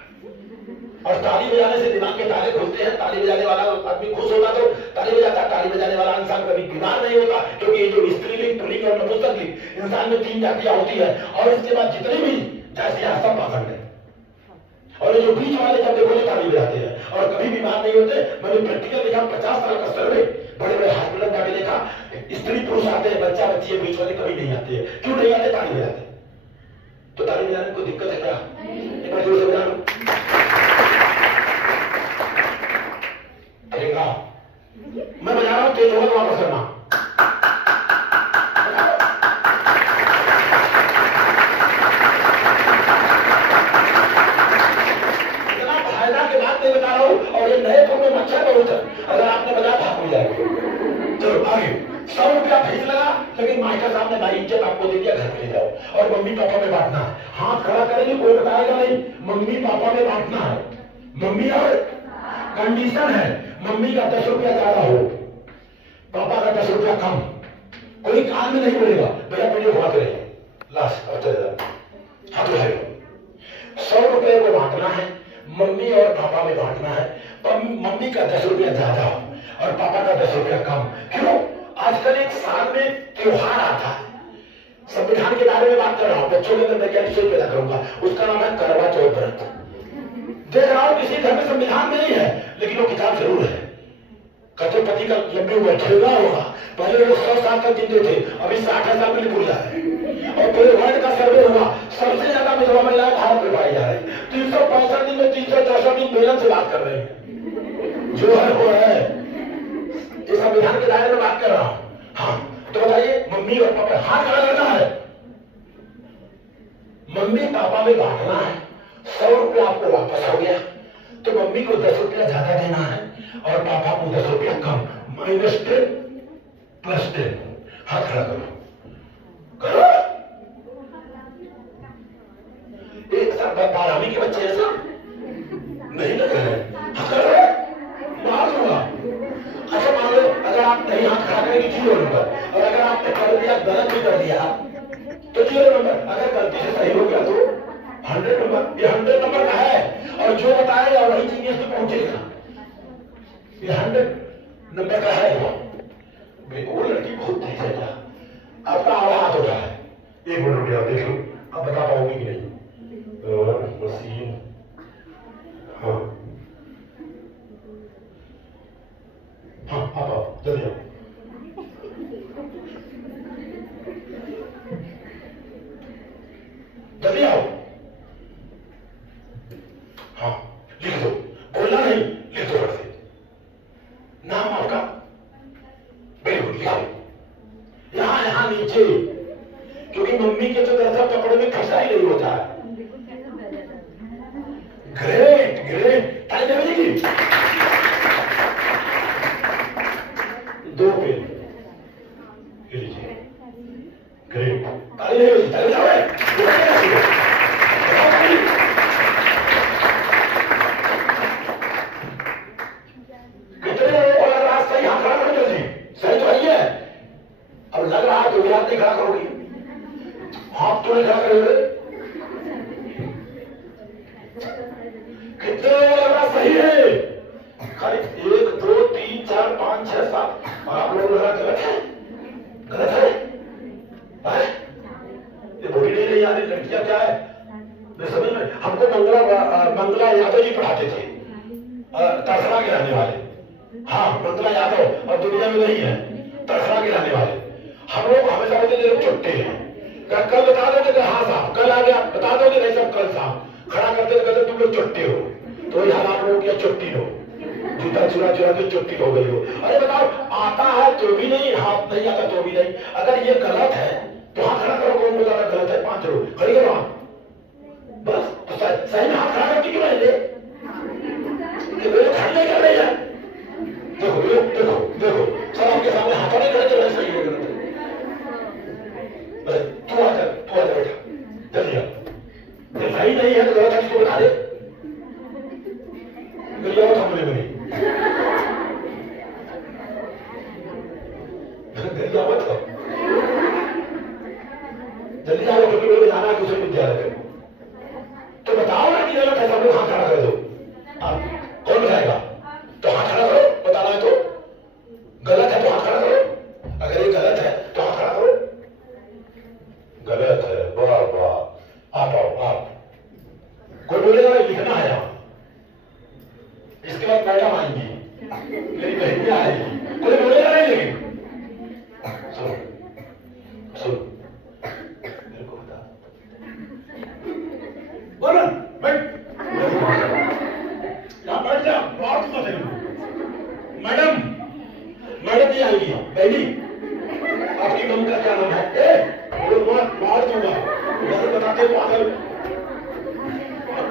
और ताली बजाने से दिमाग के ताले खुलते हैं। ताली बजाने वाला आदमी खुश होगा तो ताली बजाता है। ताली बजाने वाला इंसान कभी बीमार नहीं होता, क्योंकि ये जो स्त्रीलिंग, पुल्लिंग और नपुंसकलिंग, इंसान में 3 जातियां होती है। और इसके बाद जितनी भी जातियां सब पाखंड है। और ये जो बीच वाले जब देखो ताली बजाते हैं और कभी बीमार नहीं होते। मैंने प्रैक्टिकल देखा, 50 साल का सर्वे, बड़े बड़े हॉस्पिटल जाके देखा, स्त्री पुरुष आते हैं, बच्चा बच्ची है, बीच वाले कभी नहीं आते हैं। क्यों नहीं आते? ताली बजाते। तो ताली बजाने को दिक्कत है क्या? एक बार जोर से बजा लो। मैं बजा रहा हूं, तेज होगा तो वापस करना। इतना फायदा के बाद मैं बता रहा हूं। और ये नए फोन में मच्छर बहुत है, अगर आपने बजाया भाग हो जाएगा। चलो आगे। 100 रुपया फीस लगा, लेकिन मास्टर साहब ने भाई इज्जत आपको दे दिया, घर पे ले जाओ और मम्मी पापा में बांटना है। हाथ खड़ा करेंगे, कोई बताएगा नहीं, मम्मी पापा में बांटना है। मम्मी और कंडीशन है, मम्मी का 10 रुपया ज्यादा हो, पापा का 10 रुपया कम। कोई कान में नहीं बोलेगा, भैया वीडियो घुमाते रहे। लास्ट और चले जाओ। हाथ उठाओ। 100 रुपए को बांटना है, मम्मी और पापा में बांटना है। मम्मी का 10 रुपया ज्यादा और पापा का 10 रुपया कम। क्यों? आजकल एक साल में त्योहार आता है। संविधान के बारे में बात कर रहा हूं, बच्चों के अंदर मैं क्या विषय पैदा करूंगा, उसका नाम है करवा चौथ व्रत। देख रहा हूं किसी धर्म में संविधान नहीं है, लेकिन वो किताब जरूर है। कहते पति का लंबी उम्र ठेगा होगा। पहले लोग 100 साल तक जीते थे, अभी 60 साल में निकल जाए। और पूरे वर्ल्ड का सर्वे हुआ, सबसे ज्यादा विधवा महिलाएं भारत में पाई जा रही। 365 दिन में 364 दिन बेलन से बात कर रही है। जो है वो है। इस संविधान के दायरे में बात कर रहा हूं। हाँ, तो बताइए, मम्मी और पापा हाथ खड़ा करना है, मम्मी पापा में बांटना है। 100 रुपया आपको वापस हो गया, तो मम्मी को 10 रुपया ज्यादा देना है और पापा को 10 रुपया कम। -10 + 10। हाथ खड़ा करो, करो। एक साथ 12वीं के बच्चे ऐसा नहीं लग रहे हैं। हाथ खड़ा करो, मार दूंगा। अच्छा मान लो अगर आप नहीं हाथ खड़ा करेंगे 0 नंबर, और अगर आपने कर दिया, गलत भी कर दिया तो 0 नंबर। अगर गलती से सही हो गया तो 100 नंबर। ये 100 नंबर का है, और जो बताएगा वही जीनियस पे पहुंचेगा। ये 100 नंबर का है। वो लड़की बहुत तेज है क्या? आपका आधा हाथ हो रहा है। 1 मिनट रुक जाओ, देख लो आप बता पाओगे कि नहीं। मशीन, हाँ हाँ, आप आओ, जल्दी आओ। जल्दी आओ। हाँ, लिख दो, बोलना नहीं, लिख दो। से नाम आपका? वेरी गुड, लिखो। यहाँ नीचे, क्योंकि मम्मी के तो दरअसल कपड़े में खसा ही नहीं होता है। ग्रेट ग्रेट, ताली बजेगी। 2 पेन लीजिए। ग्रेट, ताली नहीं बजी, ताली बजाओ। कितने लोग लग रहा सही हाथ खड़ा करो जल्दी। सही तो है। अब लग रहा है तो भी हाथ नहीं खड़ा करोगी। हाथ तो नहीं खड़ा करोगे। कितने लोग लग रहा सही है? खाली 1 2 3 4 5 6 7। और आप लोग लग रहा गलत है। गलत है? ये बॉडी नहीं रही यार, लड़कियां क्या है मैं समझ में। हमको मंगला यादव जी पढ़ाते थे, तरसरा के रहने वाले। हाँ, मंगला यादव और दुनिया में नहीं है, तरसरा के रहने वाले। हम लोग हमेशा बोलते थे चुट्टे हैं। कल बता दोगे तो हाँ साहब कल आ गया, बता दोगे नहीं सब कल साहब। खड़ा करते कहते तुम लोग चुट्टे हो। तो यहाँ आप लोग क्या चुट्टी हो? जूता चुरा चुरा के चुट्टी हो गई हो। अरे बताओ, आता है तो भी नहीं, हाथ नहीं आता तो भी नहीं। अगर ये गलत है तो हाथ खड़ा करो। कौन बोला गलत है? 5 लोग खड़ी करो हाथ। बस तो सही में हाथ खड़ा करके क्यों नहीं ले? खड़े नहीं कर रहे हैं। देखो देखो देखो, सब आपके सामने हाथों नहीं खड़े, तो सही है गलत है। तू आ बेटा, जल्दी आ। सही नहीं है तो गलत है, किसको बता दे। मेरी और सामने बनी जल्दी आओ, क्योंकि मेरे को जाना है दूसरे विद्यालय में। तो बताओ ना कि गलत है, सब लोग हाथ खड़ा कर दो। कौन बताएगा? तो हाथ खड़ा करो, बताना है तो। गलत है तो हाथ खड़ा करो। अगर ये गलत है तो हाथ खड़ा करो। गलत है, वाह वाह। आप आओ, आप। कोई बोलेगा लिखना है यहाँ। इसके बाद मैडम आएंगी, मेरी बहनियां आएगी। कोई बोलेगा नहीं, लेकिन सुनो सुनो, मेरे को बता। बोलो बैठ, यहाँ बैठ जा। मार दूंगा तेरे को। मैडम, मैडम जी आएगी। बेबी, आपकी मम का क्या नाम है? मार दूंगा, बताते पागल।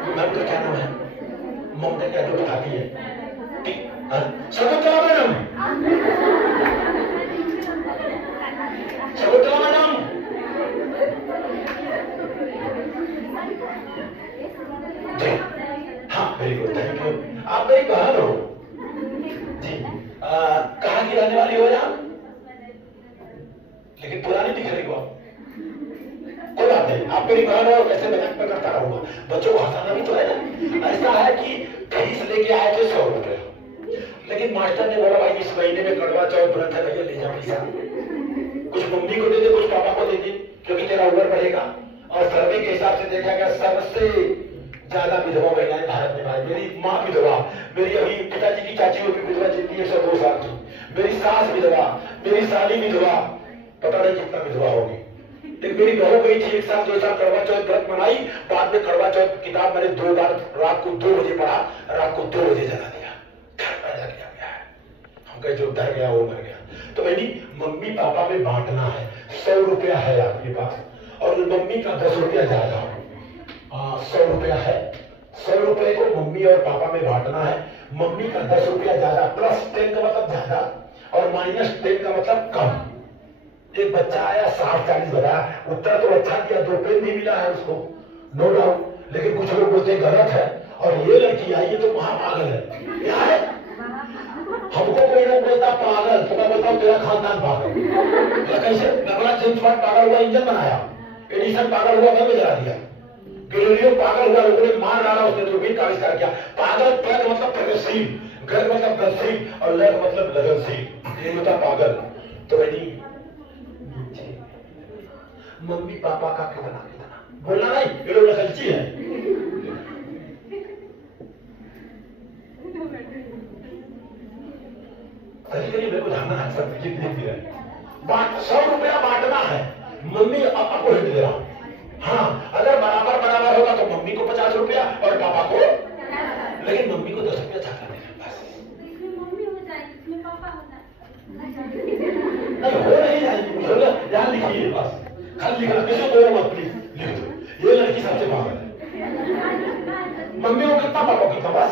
मैम का क्या नाम है? मम का क्या जो बताती है? Shakuntala madam, Shakuntala madam. जी हाँ, वेरी गुड, थैंक यू। आप मेरी बहन हो जी। कहाँ की रहने वाली हो आप? लेकिन पुरानी दिख रही हो आप। कोई रहा हूँ, कैसे मजाक में करता रहूंगा, बच्चों को हंसाना भी तो है ना। ऐसा है कि फीस लेके आए थे 100 रुपया, लेकिन मास्टर ने बोला भाई इस महीने में कड़वा चौथ व्रत है, भैया ले जा पैसा, कुछ मम्मी को दे दे, कुछ पापा को दे दे, क्योंकि तेरा उम्र बढ़ेगा। और सर्वे के हिसाब से देखा गया सबसे ज्यादा विधवा महिलाएं भारत में भाई, मेरी माँ विधवा, मेरी अभी पिताजी की चाची वो भी विधवा जितनी 102 साल की, मेरी सास विधवा, मेरी साली विधवा, पता नहीं कितना विधवा होगी। लेकिन मेरी बहू गई थी 1 साल 2 साल कड़वा चौथ व्रत मनाई, बाद में कड़वा चौथ किताब मैंने 2 बार रात को 2 बजे पढ़ा, रात को 2 बजे जला दिया, घर पैदा किया गया है। हम कहे जो डर गया वो मर गया। तो मैंने मम्मी पापा में बांटना है, 100 रुपया है आपके पास और मम्मी का 10 रुपया ज्यादा, 100 रुपया है, 100 रुपए को मम्मी और पापा में बांटना है। मम्मी का 10 रुपया ज्यादा, +10 का मतलब ज्यादा और -10 का मतलब कम। एक बच्चा आया 60-40 बताया, उत्तर तो अच्छा दिया, 2 पेन भी मिला है उसको, नो डाउट, लेकिन कुछ लोग बोलते गलत है। और ये लड़की आई ये तो महापागल है, क्या है? हमको कोई लोग बोलता पागल, तो मैं बोलता हूँ तेरा खानदान पागल। कैसे? मैं बोला जेम्स बॉन्ड पागल हुआ इंजन बनाया, एडिसन पागल हुआ बल्ब जला दिया, गैलीलियो पागल हुआ लोगों ने मार डाला, उसने दूरबीन का आविष्कार किया। पागल पग मतलब प्रगतिशील, घर मतलब गतिशील और लग मतलब लगनशील, ये होता पागल। तो भाई मम्मी पापा का कितना कितना बोलना नहीं, ये लोग नकलची है। कभी मेरे को जानना है सब कितने भी है। 100 रुपया बांटना है, मम्मी पापा को हिट दे रहा हूं। हाँ, अगर बराबर बराबर होगा तो मम्मी को 50 रुपया और पापा को, लेकिन मम्मी को 10 रुपया ज्यादा देना बस। नहीं हो नहीं जाएगी, याद लिखिए बस, खाली लिखना, किसी को मत प्लीज लिख दो, ये लड़की सबसे पागल है। मम्मी को कितना पापा को कितना बस,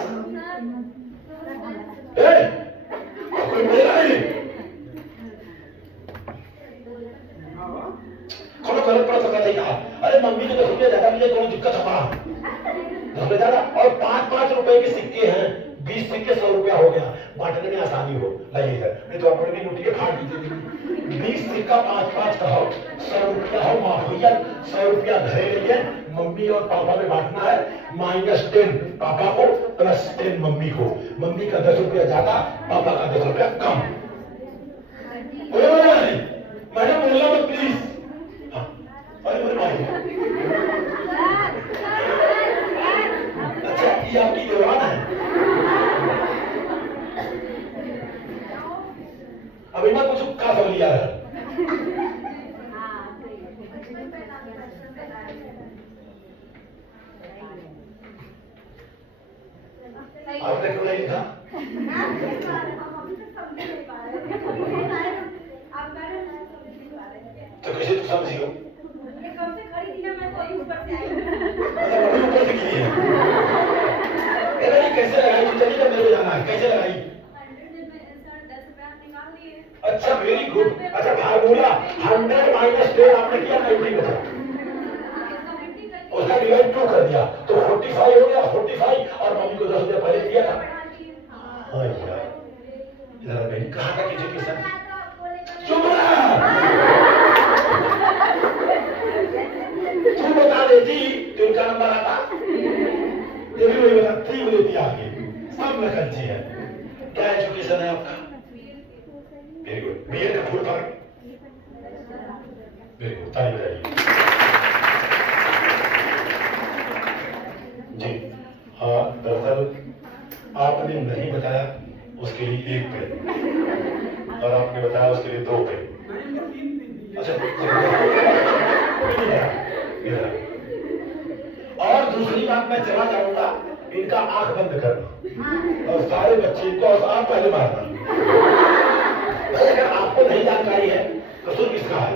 कोई बोलेगा नहीं, कौन गलत पड़ सकता था। अरे मम्मी को 10 रुपया ज्यादा मिले तो दिक्कत हमारा 10 रुपया ज्यादा, और 5-5 रुपए के सिक्के हैं, 20 सिक्के 100 रुपया हो गया, बांटने में आसानी हो। लाइए सर, नहीं तो अपने नोटी के फाड़ दीजिए। 20 सिक्का 5-5 का हो, 100 रुपया हो, माफ भैया 100 रुपया घरे लिए, मम्मी और पापा में बांटना है, -10 पापा को, +10 मम्मी को। मम्मी का 10 रुपया ज्यादा, पापा का 10 रुपया कम। मैडम बोलना मत प्लीज। अरे मेरे भाई, अच्छा ये आपकी दीवान है। अभी मैं कुछ का सब लिया है, आपने क्यों नहीं लिखा? तो कैसे तू समझी हो? कैसे लगाई? चलिए तो मेरे जाना है, कैसे लगाई? अच्छा वेरी गुड। अच्छा फार्मूला 100 - 10 आपने किया 90 बचा, उसका डिवाइड 2 कर दिया तो 45 हो गया। 45 और मम्मी को 10 रुपया पहले दिया था। हाँ यार, इधर मेरी कहाँ का एजुकेशन, चुप तू बता देती तो उनका नंबर आता, ये भी वही बताती वो देती आगे, सब नकलची है। क्या एजुकेशन है आपका? वेरी गुड, बीए का फुल फॉर्म, वेरी गुड, ताली बजाइए जी। हाँ, दरअसल आपने नहीं बताया उसके लिए 1 पेन और आपने बताया उसके लिए 2 पेन। अच्छा और दूसरी बात मैं चला जाऊंगा, इनका आंख बंद करना और सारे बच्चे को आप पहले मारना। अगर आपको नहीं जानकारी है तो सुन किसका है,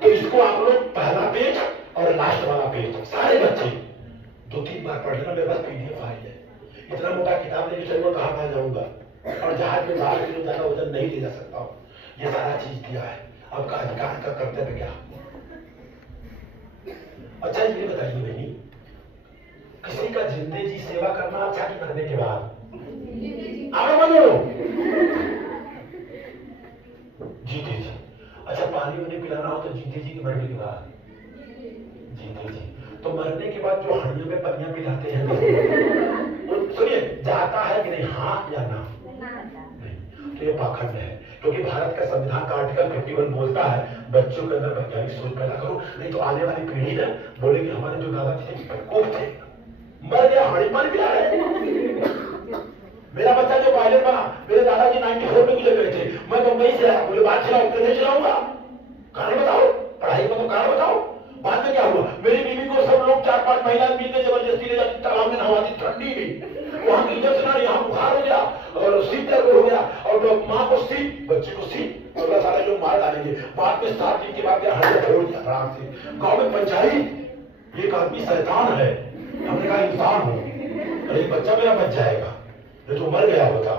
तो इसको आप लोग पहला पेज और लास्ट वाला पेज सारे बच्चे 2-3 बार पढ़ लेना। मेरे पास PDF फाइल है, इतना मोटा किताब लेके चलूंगा कहाँ जाऊंगा, और जहाज में 12 किलो ज्यादा वजन नहीं ले जा सकता हूँ। ये सारा चीज दिया है, आपका अधिकार का कर्तव्य क्या। अच्छा ये बताइए बहनी, किसी का जिंदगी जी सेवा करना अच्छा कि मरने के बाद? बोलो जीते जी। अच्छा पानी उन्हें पिलाना हो तो जीते जी के मरने के बाद? मरने के बाद जो हड्डियों में पत्नियां पिलाते हैं वो सुनिए जाता है कि नहीं, हाँ या ना? नहीं। तो ये पाखंड है, क्योंकि भारत का संविधान का आर्टिकल 51 बोलता है बच्चों के अंदर वैज्ञानिक सोच पैदा करो, नहीं तो आने वाली पीढ़ी ना बोलेगी हमारे जो दादा थे बेवकूफ थे, मर गया हड्डी मर गया है। मेरा बच्चा जो पायलट बना, मेरे दादाजी 94 में गुजर गए थे, मैं मुंबई से आया, बोले बात चलाओ, नहीं चलाऊंगा, कारण बताओ, पढ़ाई का तो कारण बताओ। बाद में क्या हुआ, मेरी बीवी को सब लोग 4-5 महिलाएं मिलकर जबरदस्ती ले जाती तालाब में नहवाती ठंडी में, वहां की इंजेक्शन यहाँ बुखार हो गया और सीट दर्द हो गया, और माँ को सीट बच्चे को सीट, और सारे लोग मार डालेंगे। बाद में 7 दिन के बाद हड्डियां छोड़ दिया प्राण से। गाँव में पंचायत, एक आदमी शैतान है, हमने कहा इंसान हो, अरे बच्चा मेरा बच जाएगा, ये तो मर गया होता।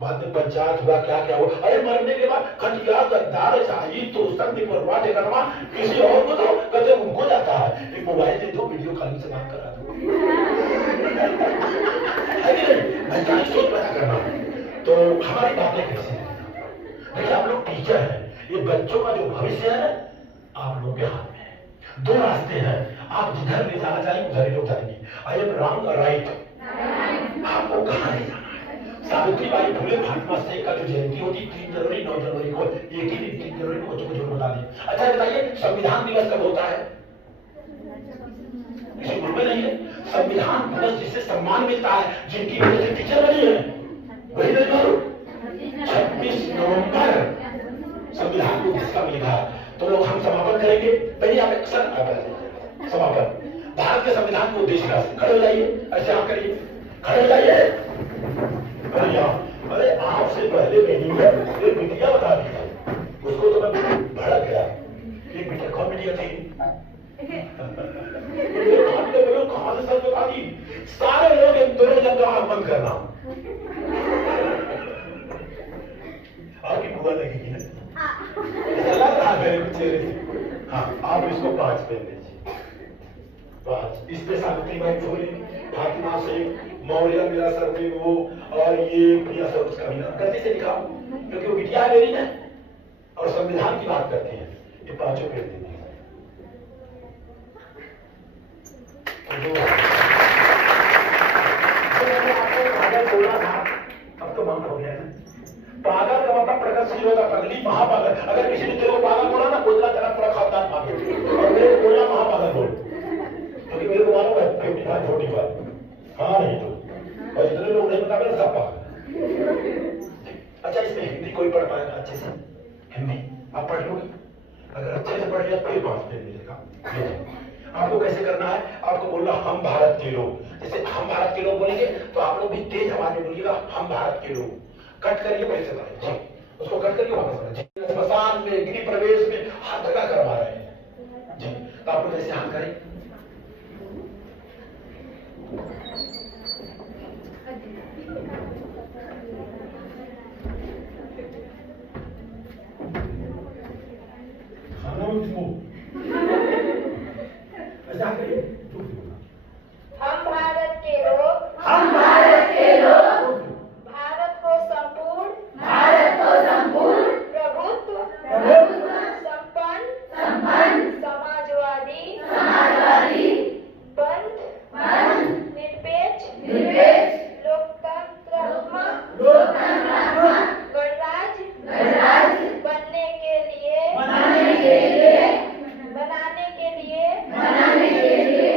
बाद में पंचायत हुआ, क्या क्या हुआ, अरे मरने के बाद खटिया गद्दार चाहिए तो संधि पर बाटे करवा किसी और को दो, कहते उनको जाता है, एक मोबाइल दे दो, वीडियो कॉलिंग से बात करा दो। वैज्ञानिक सोच पैदा करना। तो हमारी बातें कैसे हैं? देखिए आप लोग टीचर हैं, ये बच्चों का जो भविष्य है आप लोग के हाथ में है। 2 रास्ते हैं, आप जिधर ले जाना चाहेंगे उधर ही लोग जाएंगे। आई एम रॉन्ग और राइट, आपको कहाँ ले जाना है? सावित्रीबाई फुले भारत से का जो जयंती होती 3 जनवरी 9 जनवरी को, एक ही दिन 3 जनवरी को बच्चों को जरूर बता दें। अच्छा बताइए संविधान दिवस कब होता है? किसी मुल्क में नहीं है। संविधान दिवस जिससे सम्मान मिलता है, जिनकी वजह से टीचर बनी है, वही नहीं मालूम 26 नवंबर संविधान को किसका मिला। तो लोग हम समापन करेंगे, पहले आप अक्सर समापन भारत के संविधान को उद्देश्य का खड़े हो जाइए, ऐसे आप करिए, खड़े हो जाइए। अरे आपसे पहले मीटिंग में एक बिटिया बता दी, उसको तो मैं भड़क गया। एक बिटिया कौन बिटिया थी? कहां से सर बता दी? सारे लोग इन दोनों जब आंख बंद करना, आपकी बुआ लगेगी ना, लग रहा है मेरे चेहरे से। हाँ आप इसको 5 पे लीजिए, 5। इस पे सावित्रीबाई फुले, फातिमा शेख, मौर्य मेरा सर पे वो, और ये प्रिया सरोज का भी नाम गलती से लिखा क्योंकि वो बिटिया है मेरी ना, और संविधान की बात करते हैं। ये 5 पेड़ दे दिए। पागल बोला था, अब तो बंद हो गया है। पागल का मतलब प्रगतिशील होगा, पगली महापागल। अगर किसी ने तेरे को पागल बोला ना, बोलना तेरा पूरा खानदान पागल, और मेरे को बोलना महापागल बोल, क्योंकि मेरे को मालूम है 55 45। हाँ नहीं तो, और इतने लोग नहीं बता मेरे सब पागल। अच्छा इसमें हिंदी कोई पढ़ पाएगा अच्छे से? हिंदी आप पढ़ लोगे, अगर अच्छे से पढ़ लिया तो 5 पे मिलेगा। आपको कैसे करना है? आपको बोलना हम भारत के लोग, जैसे हम भारत के लोग बोलेंगे तो आप लोग भी तेज आवाज में बोलिएगा हम भारत के लोग। कट करिए वैसे करें जी, उसको कट करिए वापस करें। स्मशान में, गृह प्रवेश में हाथ लगा करवा रहे हैं जी, तो आप लोग ऐसे हाथ करें। हम भारत के लोग, भारत को संपूर्ण प्रभुत्व संपन्न समाजवादी बंद निरपेक्ष लोकतंत्रात्मक गणराज्य बनाने के लिए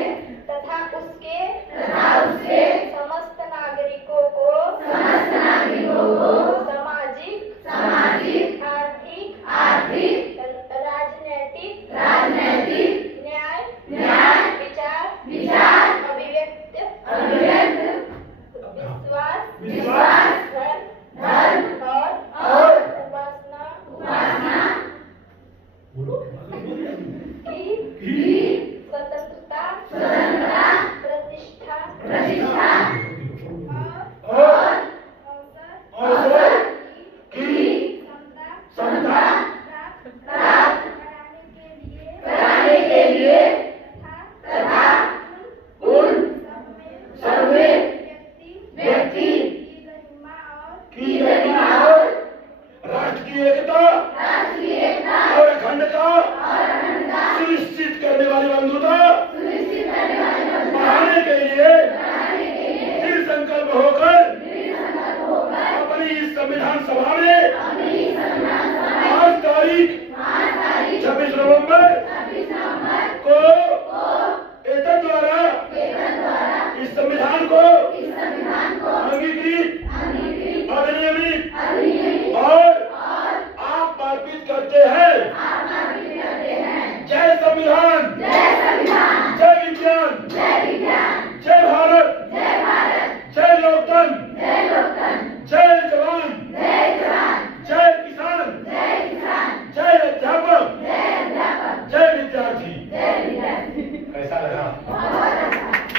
रहे हैं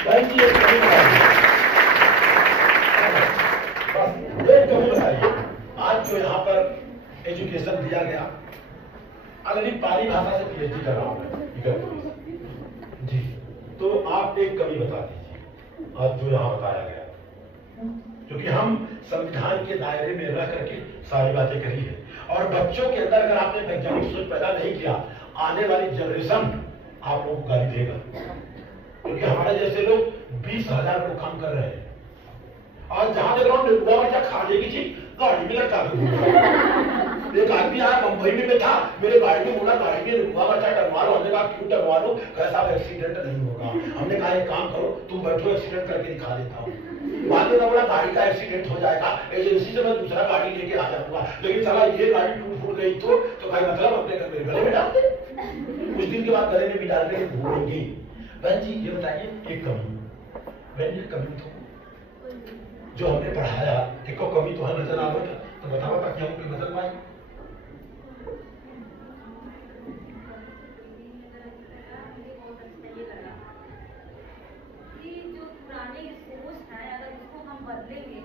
बहन जी, एक कमी बताइए, बस एक कमी बताइए। आज जो यहाँ पर एजुकेशन दिया गया, अगर पाली भाषा से पीएचडी कर रहा हूँ जी, तो आप एक कमी बता दीजिए आज जो यहाँ बताया गया, क्योंकि हम संविधान के दायरे में रह करके सारी बातें करी है। और बच्चों के अंदर अगर आपने वैज्ञानिक सोच पैदा नहीं किया, आने वाली जनरेशन आप लोगों को गाली देगा, क्योंकि हमारे जैसे लोग 20,000 लोग काम कर रहे हैं। आज जहां देख रहा हूँ बुआ बच्चा खाने की चीज गाड़ी में लटका के एक आदमी आया मुंबई में था, मेरे गाड़ी में बोला गाड़ी में बुआ बच्चा टंगवा लो। हमने कहा क्यों टंगवा लो? कैसा एक्सीडेंट नहीं होगा। हमने कहा एक काम करो, तुम बैठो, एक्सीडेंट करके दिखा देता हूँ। बाद में बोला गाड़ी का एक्सीडेंट हो जाएगा, एजेंसी से मैं दूसरा गाड़ी लेके आ जाऊंगा, लेकिन साला ये गाड़ी टूट फूट गई तो भाई मतलब अपने घर में गले में डाल दे। कुछ दिन के बाद गले में भी डाल के घूमेंगी। बहन जी ये बताइए, एक कमी, बहन जी कमी तो जो हमने पढ़ाया, एक कमी तो है नजर आ रहा था, तो बताओ ताकि हम कोई बदल पाए।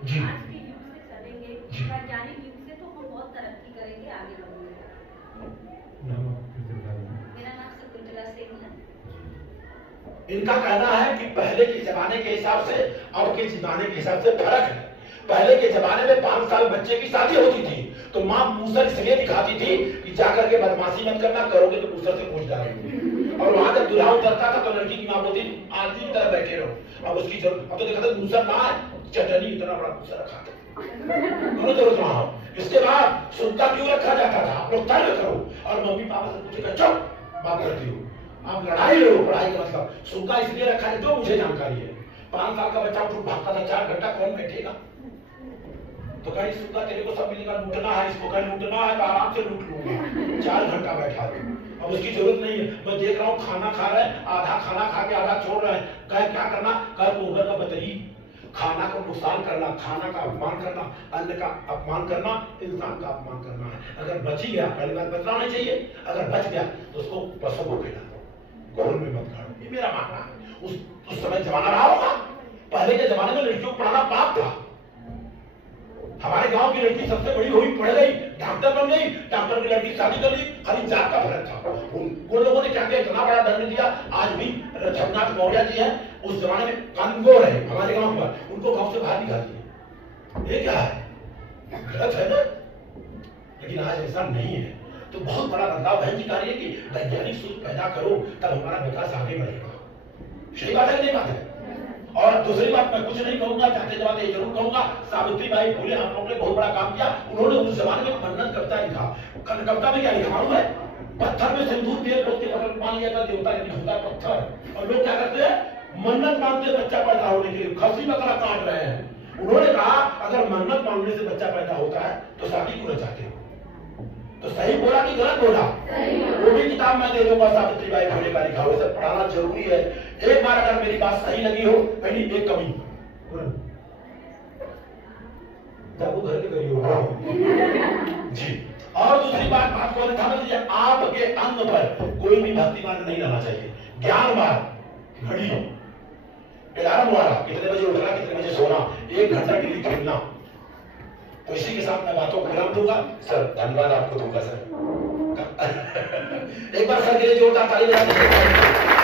जी। आज के युग से चलेंगे, वैज्ञानिक युग से, तो हम बहुत तरक्की करेंगे, आगे बढ़ेंगे। मेरा नाम शकुंतला सिंह है। इनका कहना है कि पहले के जमाने के हिसाब से अब के जमाने के हिसाब से फर्क है। पहले के जमाने में 5 साल बच्चे की शादी होती थी तो माँ मूसर इसलिए दिखाती थी कि जाकर के बदमाशी मत करना, करोगे तो मूसर से पूछ डालेंगे। और वहां जब दूल्हा उतरता था तो लड़की की माँ बोलती आदमी की तरह बैठे रहो। अब उसकी जरूरत, अब तो देखा था मूसर ना है, चटनी इतना बड़ा मूसर रखा था, दोनों जरूरत वहां। इसके बाद सुनता क्यों रखा जाता था? आप लोग तर्क करो और मम्मी पापा से पूछेगा चुप बात करती हो, आप लड़ाई लो। पढ़ाई का मतलब सुनता इसलिए रखा है जो मुझे जानकारी है। 5 साल का बच्चा उठ भागता था, 4 घंटा कौन बैठेगा? तो कहीं सुनता तेरे को सब मिलेगा, लूटना है इसको, कहीं लूटना है तो आराम से लूट लूंगा। 4 घंटा बैठा दो, अब उसकी जरूरत नहीं है। मैं देख रहा हूँ खाना खा रहे हैं, आधा खाना खा के आधा छोड़ रहे हैं। कहे क्या करना? कहे पोगर का बतरी, खाना का नुकसान करना, खाना का अपमान करना, अन्न का अपमान करना, इंसान का अपमान करना है। अगर बच ही गया, पहली बात बचना नहीं चाहिए, अगर बच गया तो उसको पशु को खिला दो, घोर में मत खाओ। ये मेरा मानना है। उस समय जमाना रहा होगा, पहले के जमाने में लड़कियों को पढ़ाना पाप था। हमारे गांव की लड़की सबसे बड़ी हुई, पढ़ गई, डॉक्टर बन गई, डॉक्टर की लड़की शादी कर ली, खाली जात का फर्क था। उन लोगों ने क्या किया, इतना बड़ा दंड दिया। आज भी रघुनाथ मौर्य जी हैं, उस जमाने में कानून है हमारे गांव पर, उनको गांव से बाहर निकाल दिए। ये क्या है? गलत है ना? लेकिन आज ऐसा नहीं है। तो बहुत बड़ा बदलाव है जी कार्य की वैज्ञानिक सोच पैदा करो, तब हमारा विकास आगे बढ़ेगा। सही बात है कि नहीं बात है? और दूसरी बात मैं कुछ नहीं कहूंगा, जाते जाते ये जरूर कहूंगा, सावित्रीबाई फुले हम लोगों ने बहुत बड़ा काम किया। उन्होंने उस जमाने में मन्नत कविता लिखा। कविता में क्या लिखा मालूम है? पत्थर में सिंदूर दिए, लोग के बगल मान लिया था देवता, लेकिन होता पत्थर। और लोग क्या करते हैं? मन्नत मांगते बच्चा पैदा होने के लिए, खस्सी बकरा काट रहे हैं। उन्होंने कहा अगर मन्नत मांगने से बच्चा पैदा होता है तो शादी क्यों चाहते हो? तो सही बोला कि गलत बोला? वो भी किताब मैं दे दूंगा, सावित्रीबाई फुले का लिखा हुआ, सब पढ़ाना जरूरी है। एक बार अगर मेरी बात सही लगी हो, पहली एक कमी जाबू घर के करिए जी। और दूसरी बात को ध्यान दीजिए, आपके अंग पर कोई भी भक्तिमान नहीं रहना चाहिए। ज्ञान बात घड़ी, अलार्म वाला, कितने बजे उठना, कितने बजे सोना, 1 घंटा के लिए खेलना। तो इसी के साथ मैं बातों को विराम दूंगा। सर धन्यवाद आपको दूंगा सर। एक बार सर के लिए जोरदार ताली बजा दीजिए।